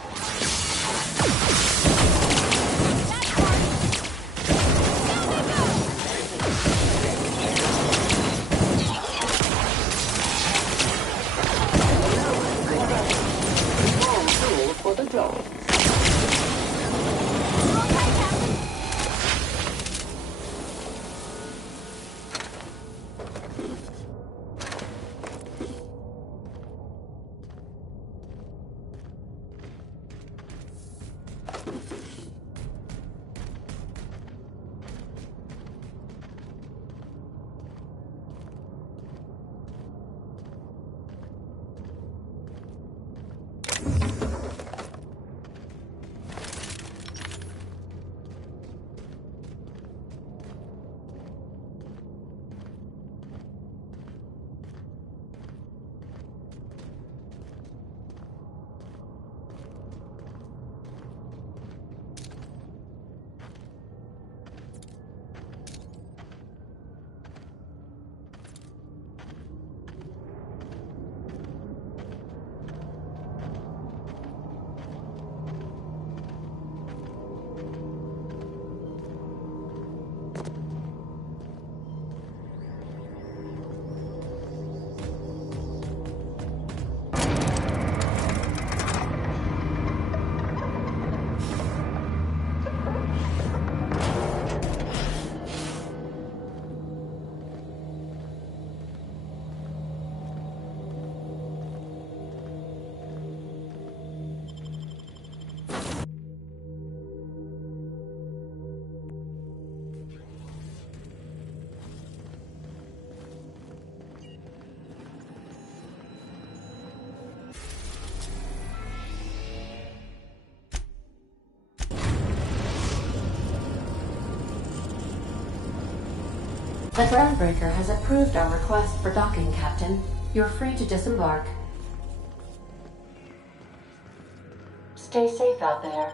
For the job. The Groundbreaker has approved our request for docking, Captain. You're free to disembark. Stay safe out there.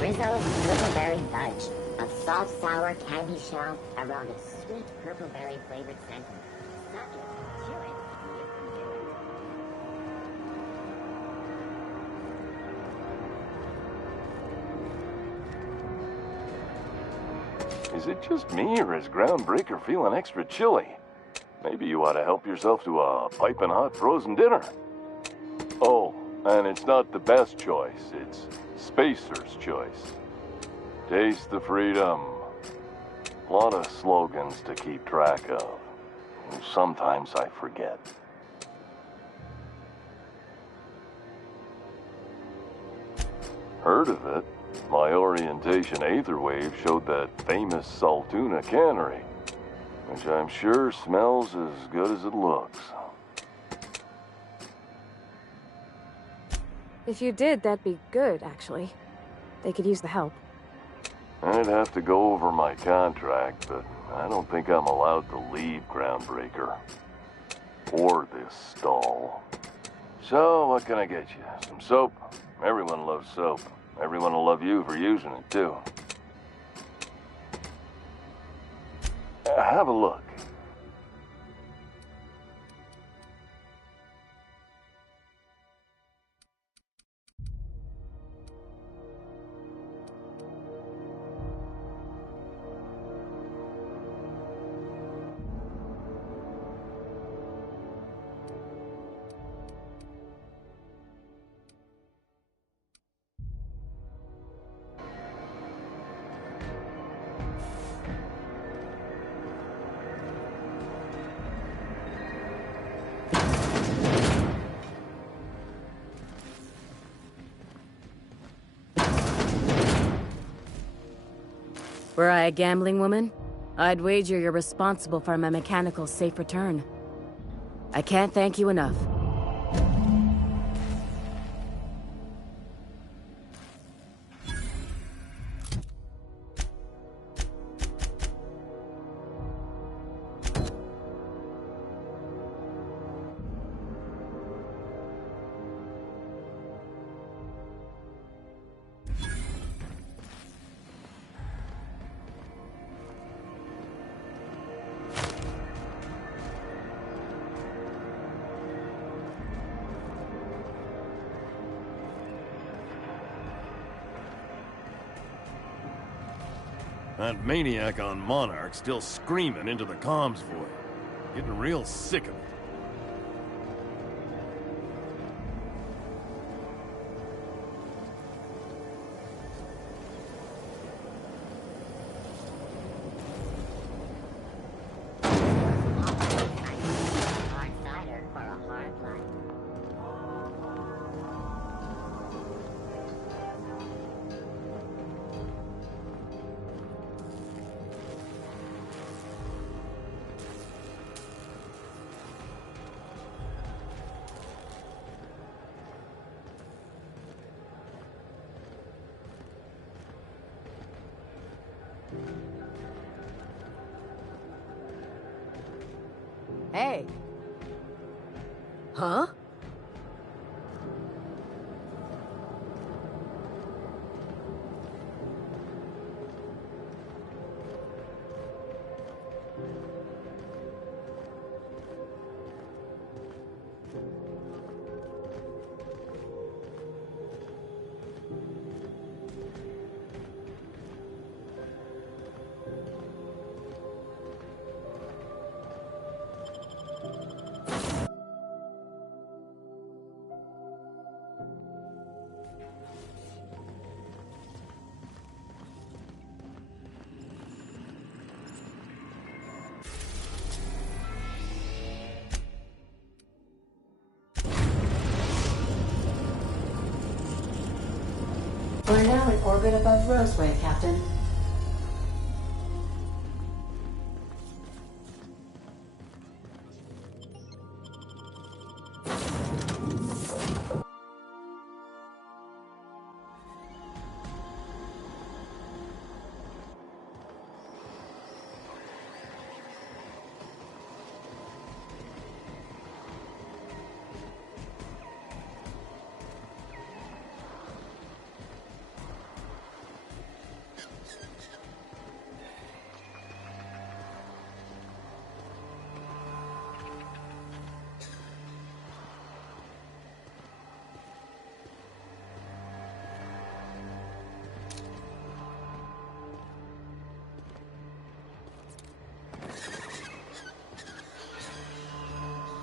Rizzo's Purpleberry Fudge, a salt-sour candy shell around a sweet purpleberry flavored center. Suck it, chew it, you can do it. Is it just me, or is Groundbreaker feeling extra chilly? Maybe you ought to help yourself to a piping hot frozen dinner. Oh, and it's not the best choice, it's Spacer's choice. Taste the freedom. A lot of slogans to keep track of. Sometimes I forget. Heard of it? My orientation aetherwave showed that famous Saltuna cannery, which I'm sure smells as good as it looks. If you did, that'd be good, actually. They could use the help. I'd have to go over my contract, but I don't think I'm allowed to leave Groundbreaker. Or this stall. So, what can I get you? Some soap? Everyone loves soap. Everyone will love you for using it, too. Have a look. Were I a gambling woman, I'd wager you're responsible for my mechanical safe return. I can't thank you enough. That maniac on Monarch still screaming into the comms void. Getting real sick of it. Hard cider for a hard life. Hey. Huh? We're now in orbit above Roseway, Captain.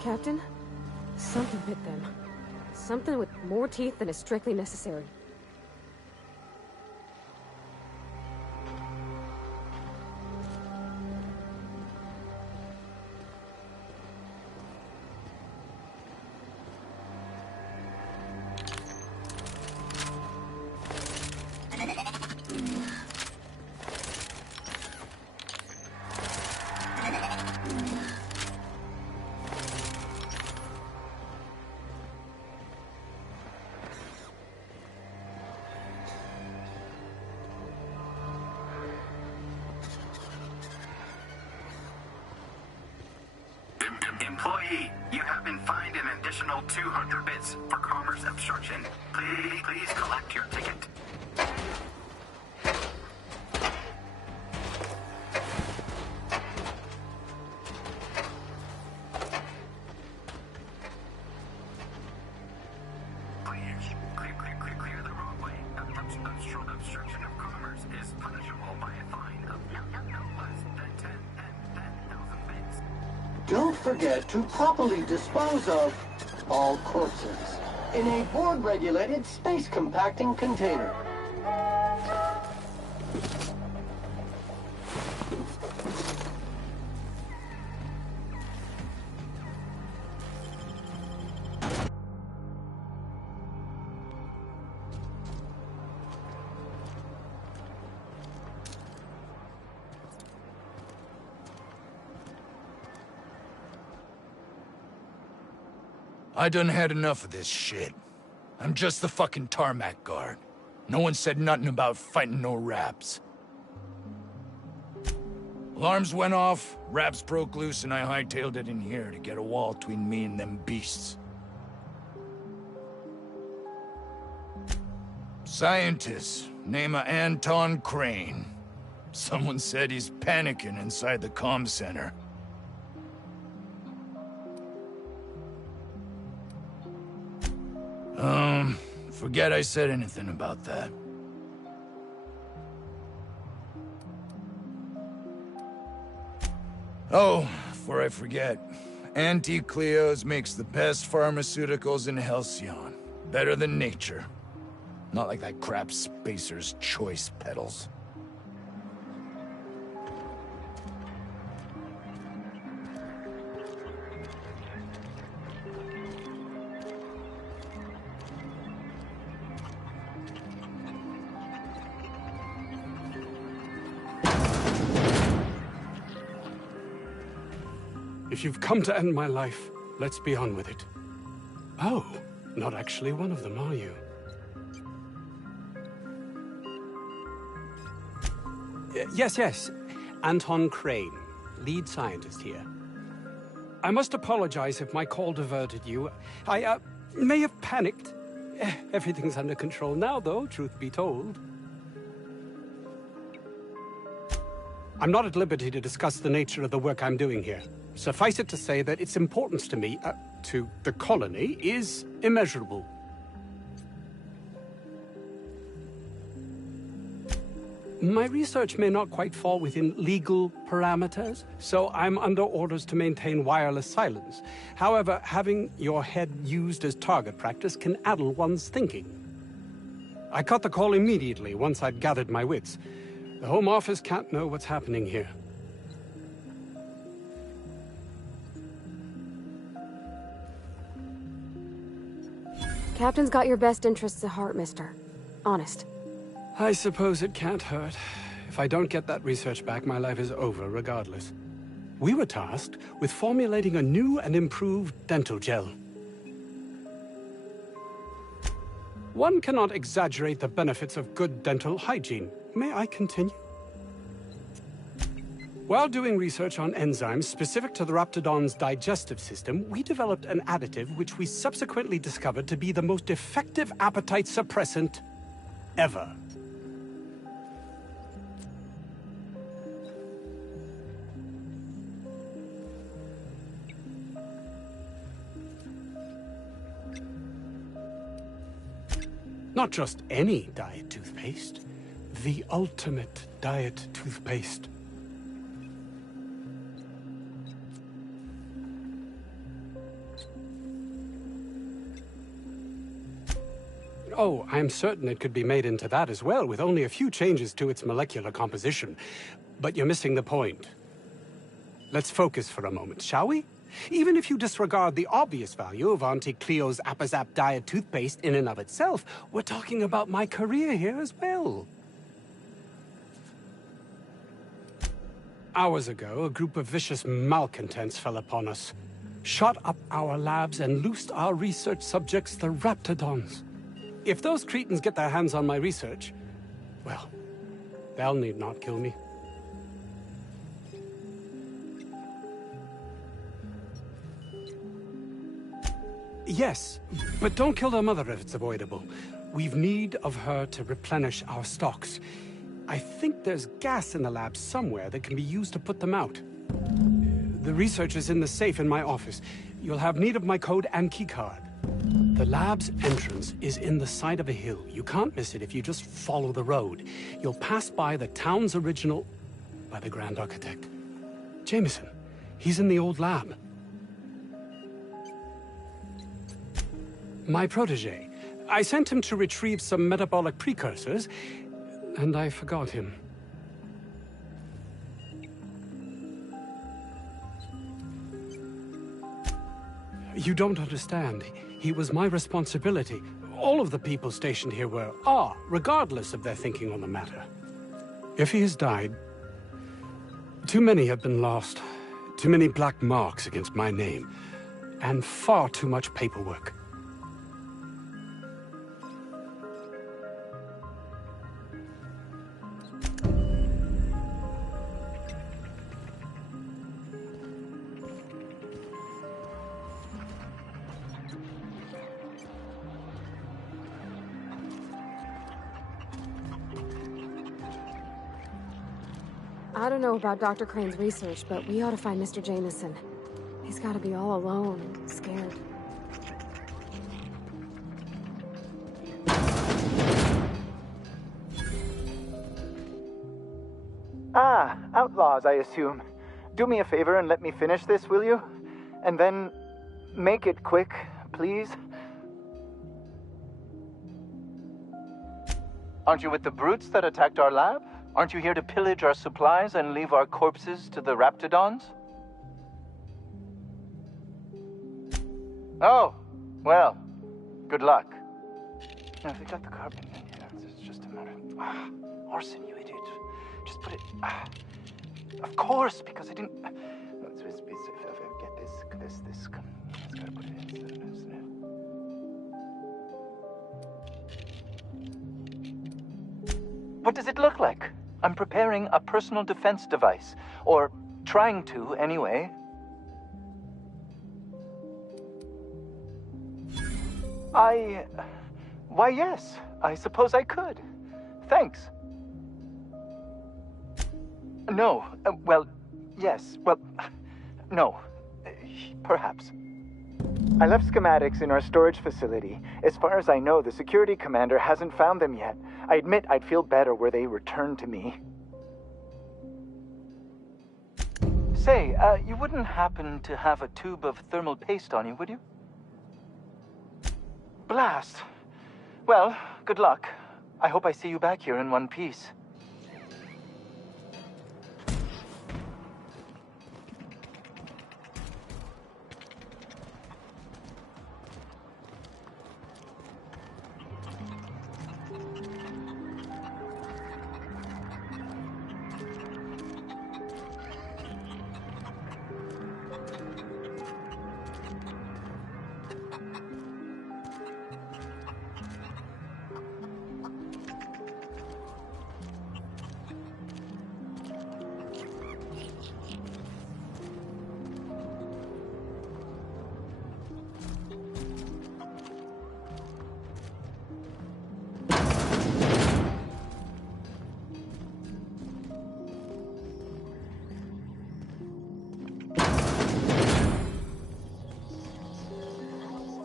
Captain? Something bit them. Something with more teeth than is strictly necessary. Employee, you have been fined an additional 200 bits for commerce obstruction. Please collect your ticket. Clear the roadway. Obstruction of commerce is punishable by a fine of no less than 10,000 bits. Don't forget to properly dispose of all corpses in a board-regulated space compacting container. I done had enough of this shit. I'm just the fucking tarmac guard. No one said nothing about fighting no raps. Alarms went off, raps broke loose, and I hightailed it in here to get a wall between me and them beasts. Scientist, name of Anton Crane. Someone said he's panicking inside the comm center. Forget I said anything about that. Oh, before I forget, Auntie Cleo's makes the best pharmaceuticals in Halcyon. Better than nature. Not like that crap Spacer's Choice peddles. If you've come to end my life, let's be on with it. Oh, not actually one of them, are you? Yes. Anton Crane, lead scientist here. I must apologize if my call diverted you. I may have panicked. Everything's under control now, though, truth be told. I'm not at liberty to discuss the nature of the work I'm doing here. Suffice it to say that its importance to me, to the colony, is immeasurable. My research may not quite fall within legal parameters, so I'm under orders to maintain wireless silence. However, having your head used as target practice can addle one's thinking. I cut the call immediately once I'd gathered my wits. The Home Office can't know what's happening here. Captain's got your best interests at heart, mister. Honest. I suppose it can't hurt. If I don't get that research back, my life is over regardless. We were tasked with formulating a new and improved dental gel. One cannot exaggerate the benefits of good dental hygiene. May I continue? While doing research on enzymes specific to the Raptidon's digestive system, we developed an additive which we subsequently discovered to be the most effective appetite suppressant ever. Not just any diet toothpaste, the ultimate diet toothpaste. Oh, I'm certain it could be made into that as well, with only a few changes to its molecular composition. But you're missing the point. Let's focus for a moment, shall we? Even if you disregard the obvious value of Auntie Cleo's Appazap Diet toothpaste in and of itself, we're talking about my career here as well. Hours ago, a group of vicious malcontents fell upon us, shot up our labs and loosed our research subjects, the Raptidons. If those cretins get their hands on my research, well, they'll need not kill me. Yes, but don't kill their mother if it's avoidable. We've need of her to replenish our stocks. I think there's gas in the lab somewhere that can be used to put them out. The research is in the safe in my office. You'll have need of my code and keycard. The lab's entrance is in the side of a hill. You can't miss it if you just follow the road. You'll pass by the town's original... by the Grand Architect. Jameson. He's in the old lab. My protege. I sent him to retrieve some metabolic precursors, and I forgot him. You don't understand. He was my responsibility. All of the people stationed here are, regardless of their thinking on the matter. If he has died, too many have been lost. Too many black marks against my name. and far too much paperwork. I don't know about Dr. Crane's research, but we ought to find Mr. Jameson. He's got to be all alone and scared. Ah, outlaws, I assume. Do me a favor and let me finish this, will you? And then make it quick, please. Aren't you with the brutes that attacked our lab? Aren't you here to pillage our supplies and leave our corpses to the raptidons? Oh, well, good luck. Now, if they got the carbon in here, it's just a matter of... Orson, you idiot. Just put it... of course, because I didn't... Let's get this... It's gotta put it in, isn't it? What does it look like? I'm preparing a personal defense device. Or trying to, anyway. Why, yes. I suppose I could. Thanks. No. Well, yes. Well, no. Perhaps. I left schematics in our storage facility. As far as I know, the security commander hasn't found them yet. I admit I'd feel better were they returned to me. Say, you wouldn't happen to have a tube of thermal paste on you, would you? Blast. Well, good luck. I hope I see you back here in one piece.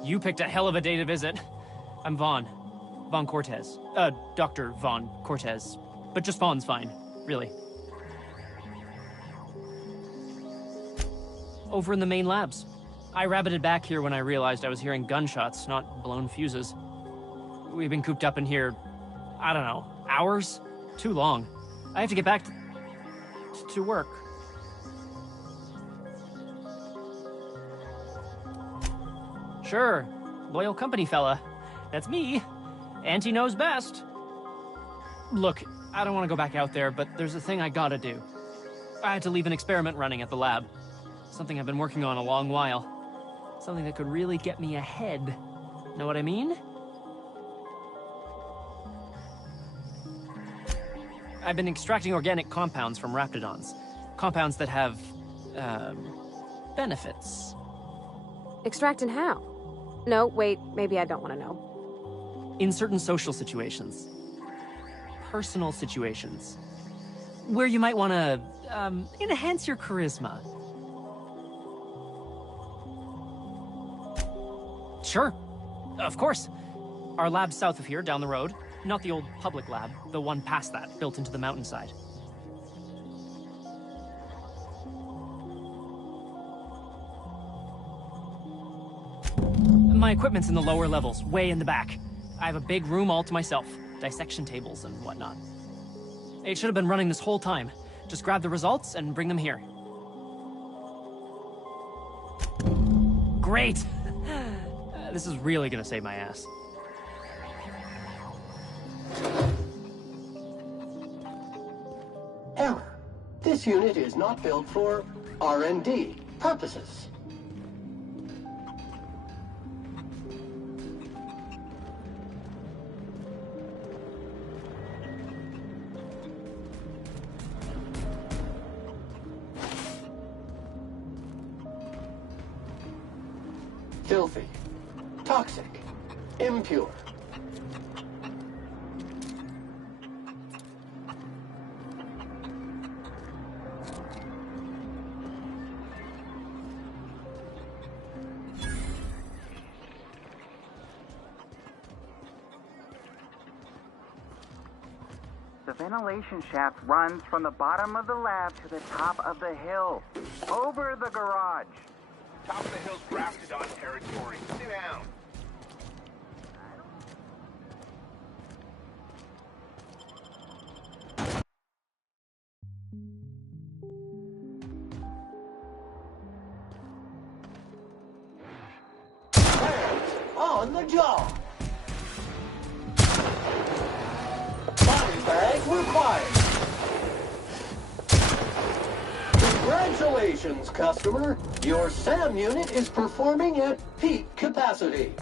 You picked a hell of a day to visit. I'm Vaughn. Vaughn Cortez. Dr. Vaughn Cortez. But just Vaughn's fine, really. Over in the main labs. I rabbited back here when I realized I was hearing gunshots, not blown fuses. We've been cooped up in here, I don't know, hours? Too long. I have to get back to work. Sure, loyal company fella. That's me. Auntie knows best. Look, I don't want to go back out there, but there's a thing I gotta do. I had to leave an experiment running at the lab. Something I've been working on a long while. Something that could really get me ahead. Know what I mean? I've been extracting organic compounds from raptidons. Compounds that have, benefits. Extracting how? No, wait, maybe I don't want to know. In certain social situations. Personal situations. Where you might want to, enhance your charisma. Sure. Of course. Our lab's south of here, down the road. Not the old public lab, the one past that, built into the mountainside. My equipment's in the lower levels, way in the back. I have a big room all to myself, dissection tables and whatnot. It should have been running this whole time. Just grab the results and bring them here. Great! This is really gonna save my ass. Error. This unit is not built for R&D purposes. filthy, toxic, impure. The ventilation shaft runs from the bottom of the lab to the top of the hill, over the garage. Top of the hill's grafted on territory. Sit down. On the job. Body bag required. Congratulations, customer. Your SAM unit is performing at peak capacity.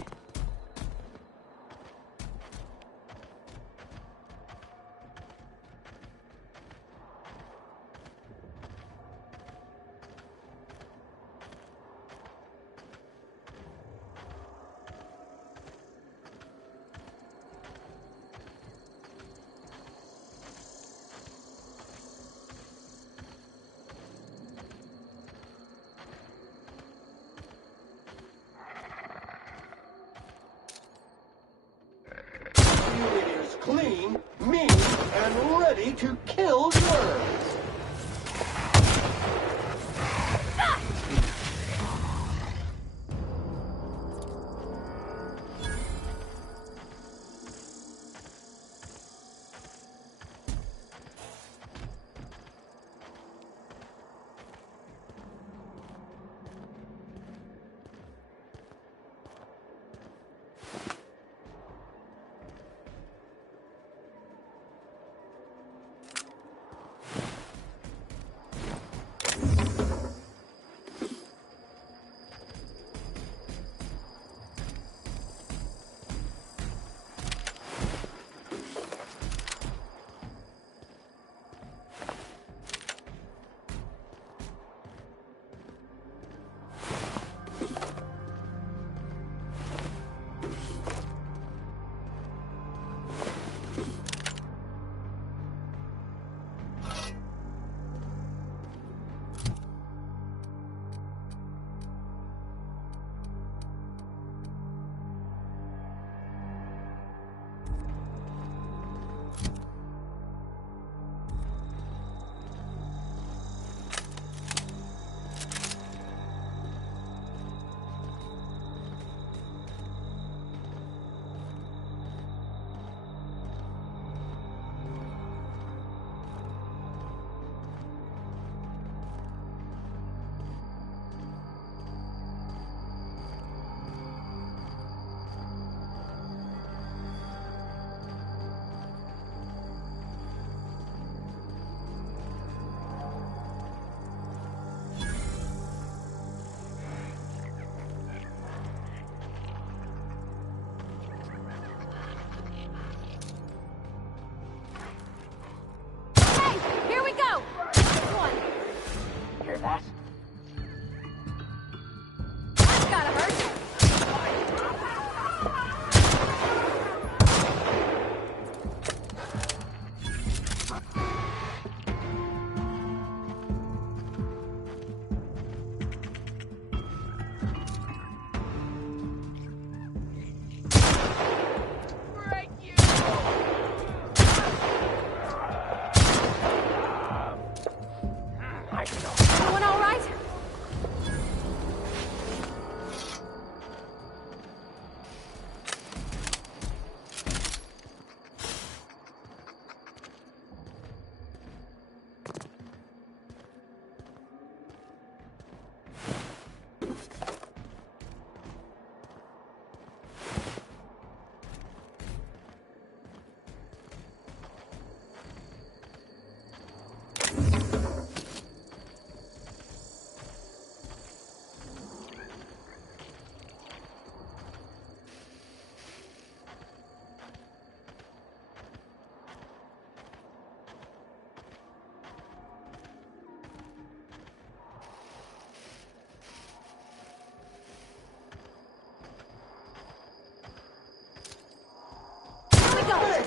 Unit is clean, mean, and ready to kill germs.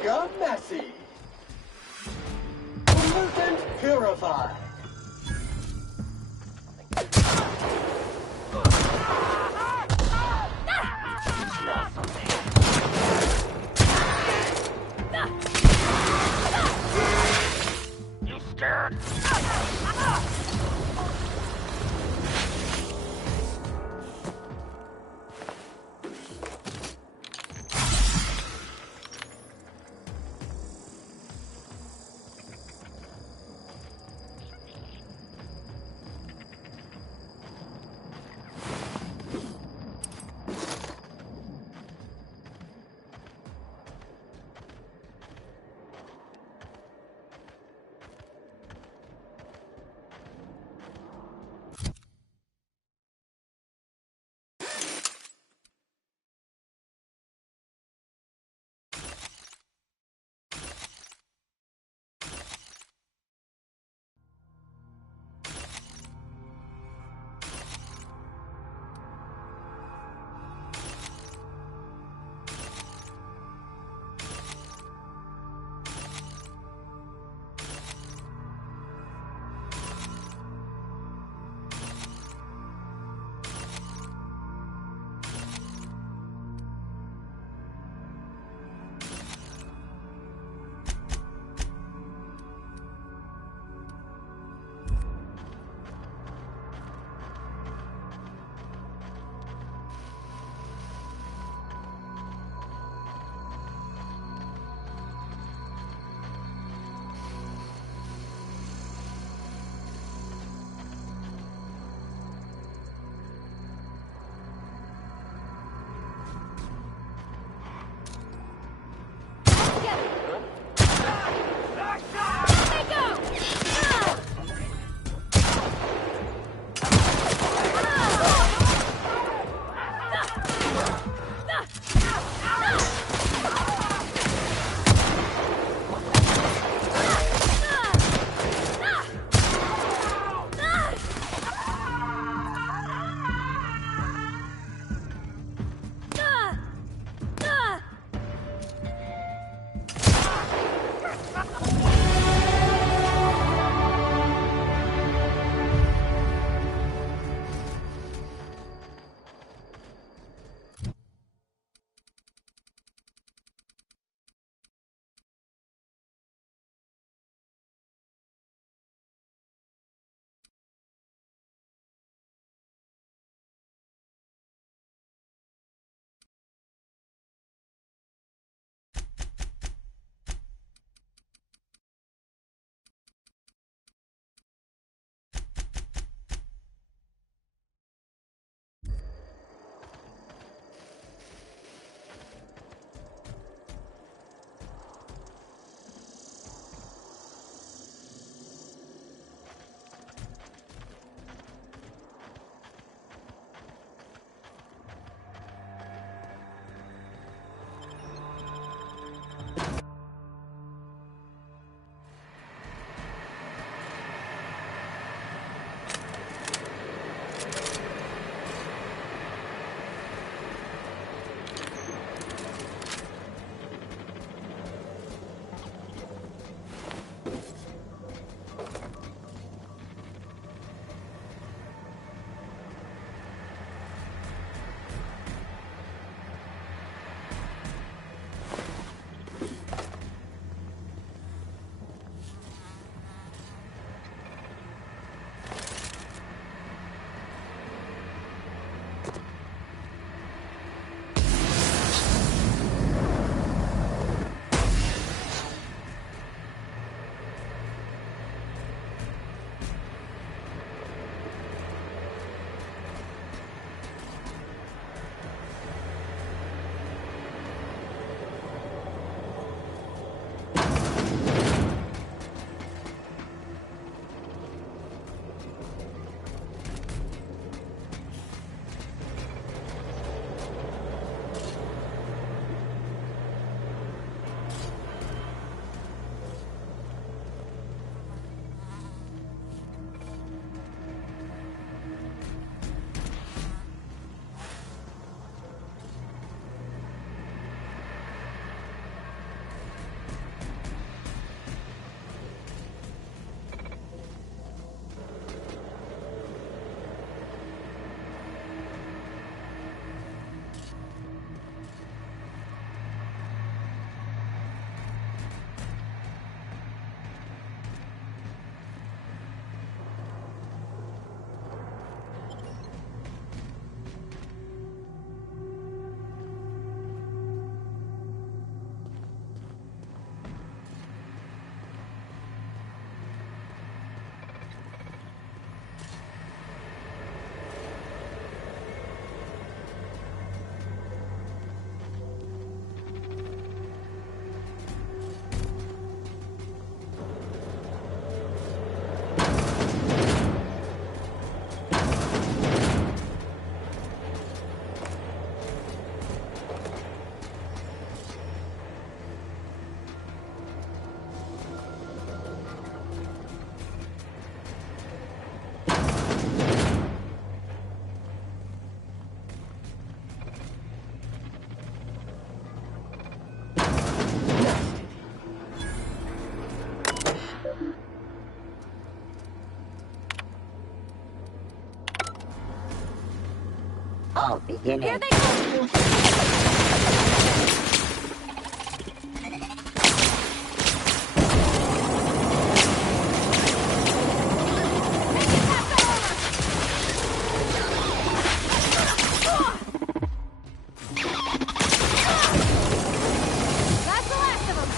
Mega Messy. Pollutant Purified. You scared? all beginning. Here they go! That's the last of them!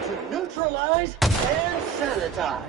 To neutralize and sanitize.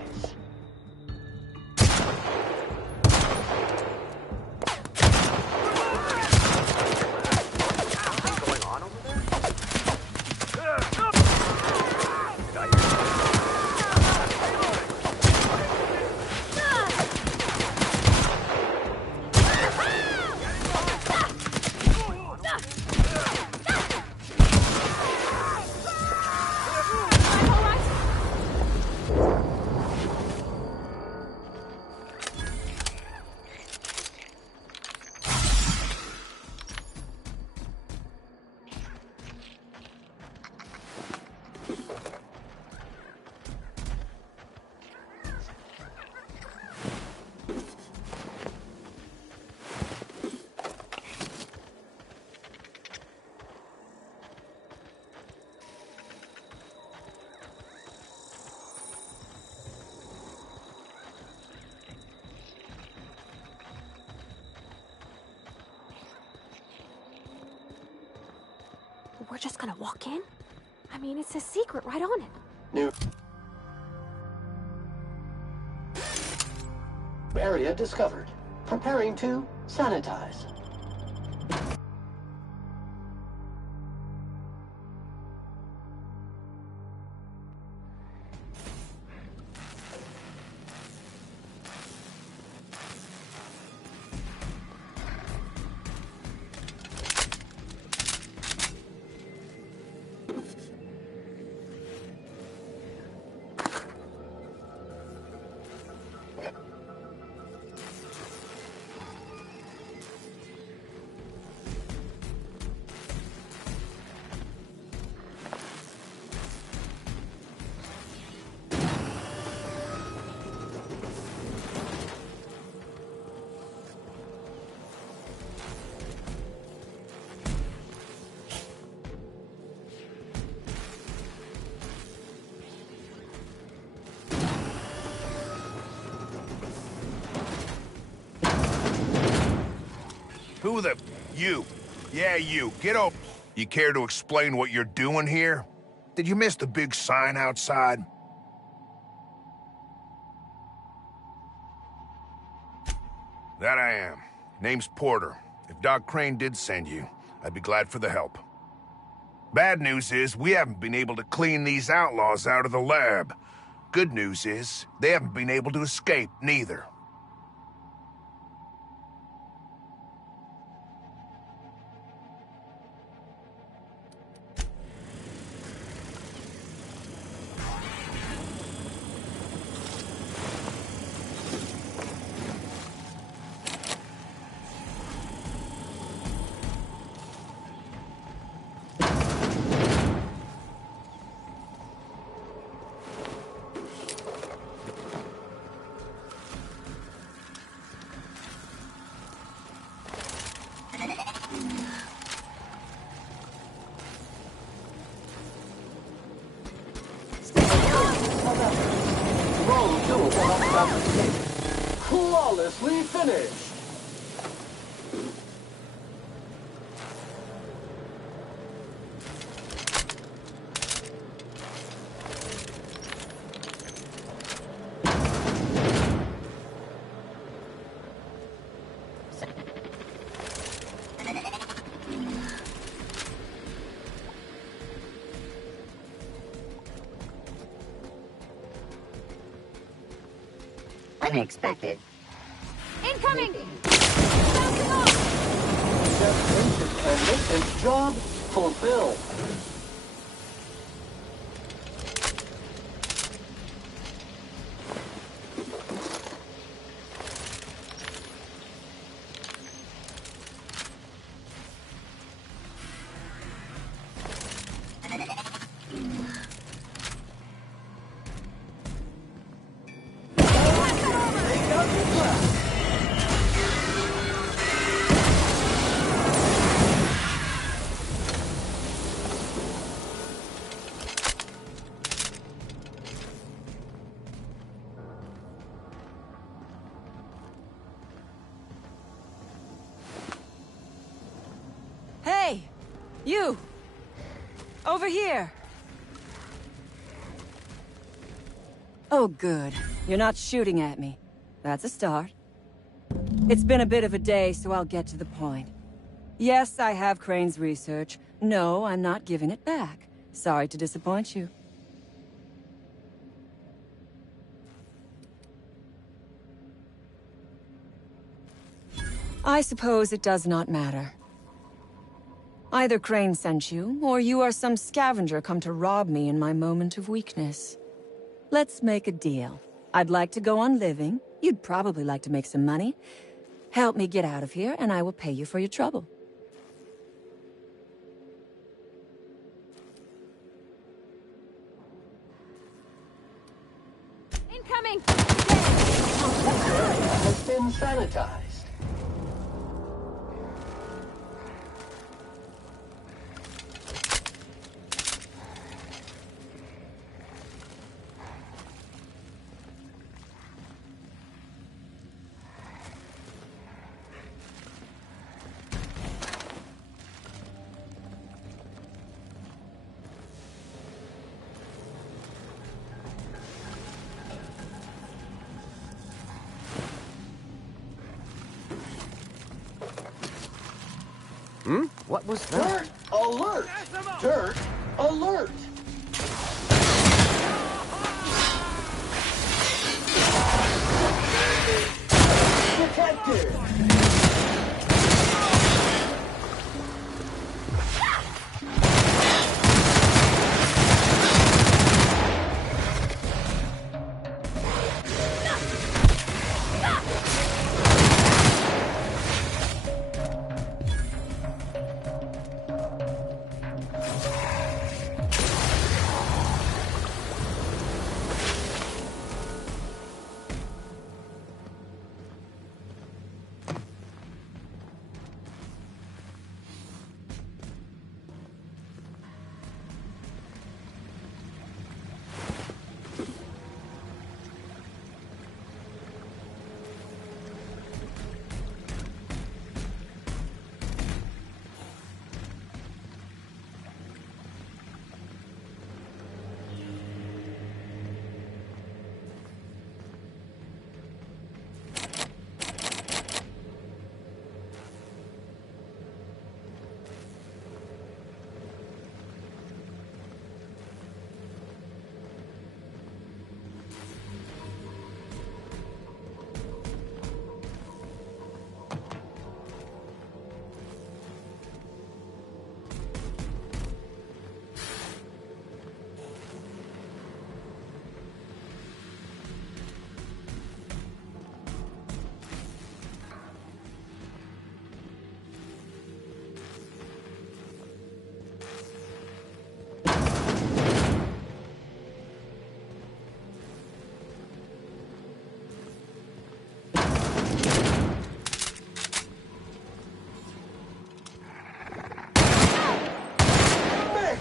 just gonna walk in? I mean, it's a secret right on it. New area discovered. Preparing to sanitize. Who the... You. Yeah, you. Get up. You care to explain what you're doing here? Did you miss the big sign outside? That I am. Name's Porter. If Doc Crane did send you, I'd be glad for the help. Bad news is, we haven't been able to clean these outlaws out of the lab. Good news is, they haven't been able to escape, neither. Flawlessly finished. Unexpected. Incoming! And maintenance job fulfilled. Hey! You! Over here! Oh, good. You're not shooting at me. That's a start. It's been a bit of a day, so I'll get to the point. Yes, I have Crane's research. No, I'm not giving it back. Sorry to disappoint you. I suppose it does not matter. Either Crane sent you, or you are some scavenger come to rob me in my moment of weakness. Let's make a deal. I'd like to go on living. You'd probably like to make some money. Help me get out of here, and I will pay you for your trouble. Incoming! This area has been sanitized. What was that? Dirt alert! Dirt alert! Detective!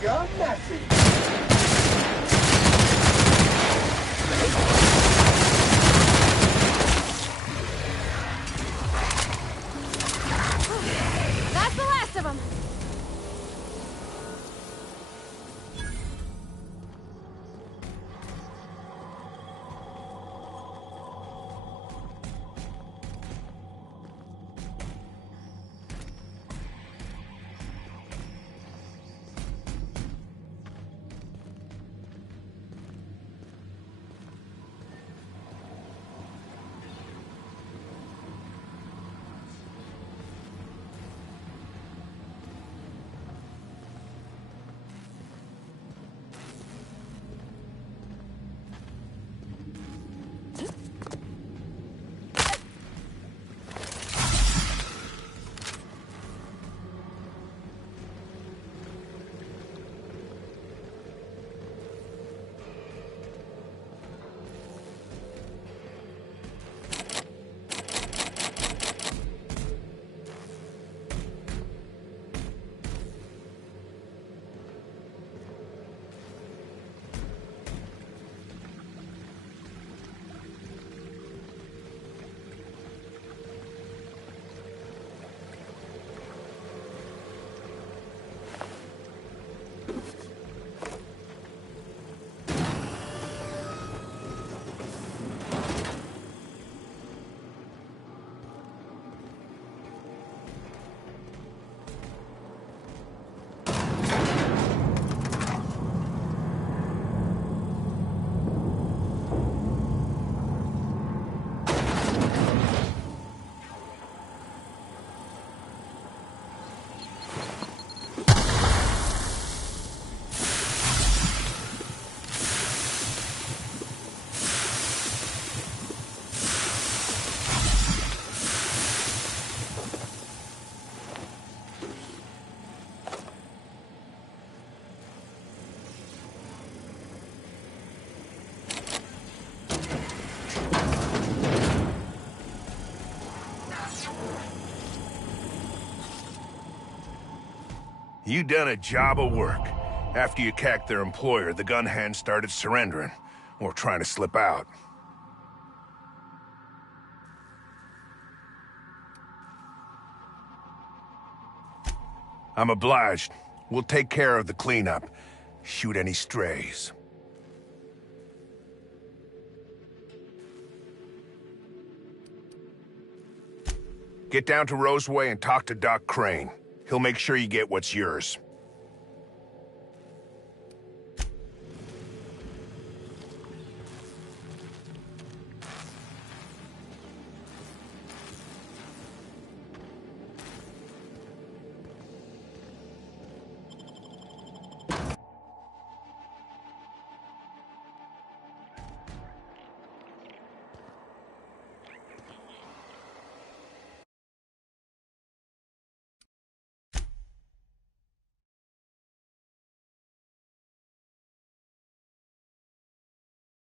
Mega messy! That's the last of them! You done a job of work. After you cacked their employer, the gun hands started surrendering, or trying to slip out. I'm obliged. We'll take care of the cleanup. Shoot any strays. Get down to Roseway and talk to Doc Crane. He'll make sure you get what's yours.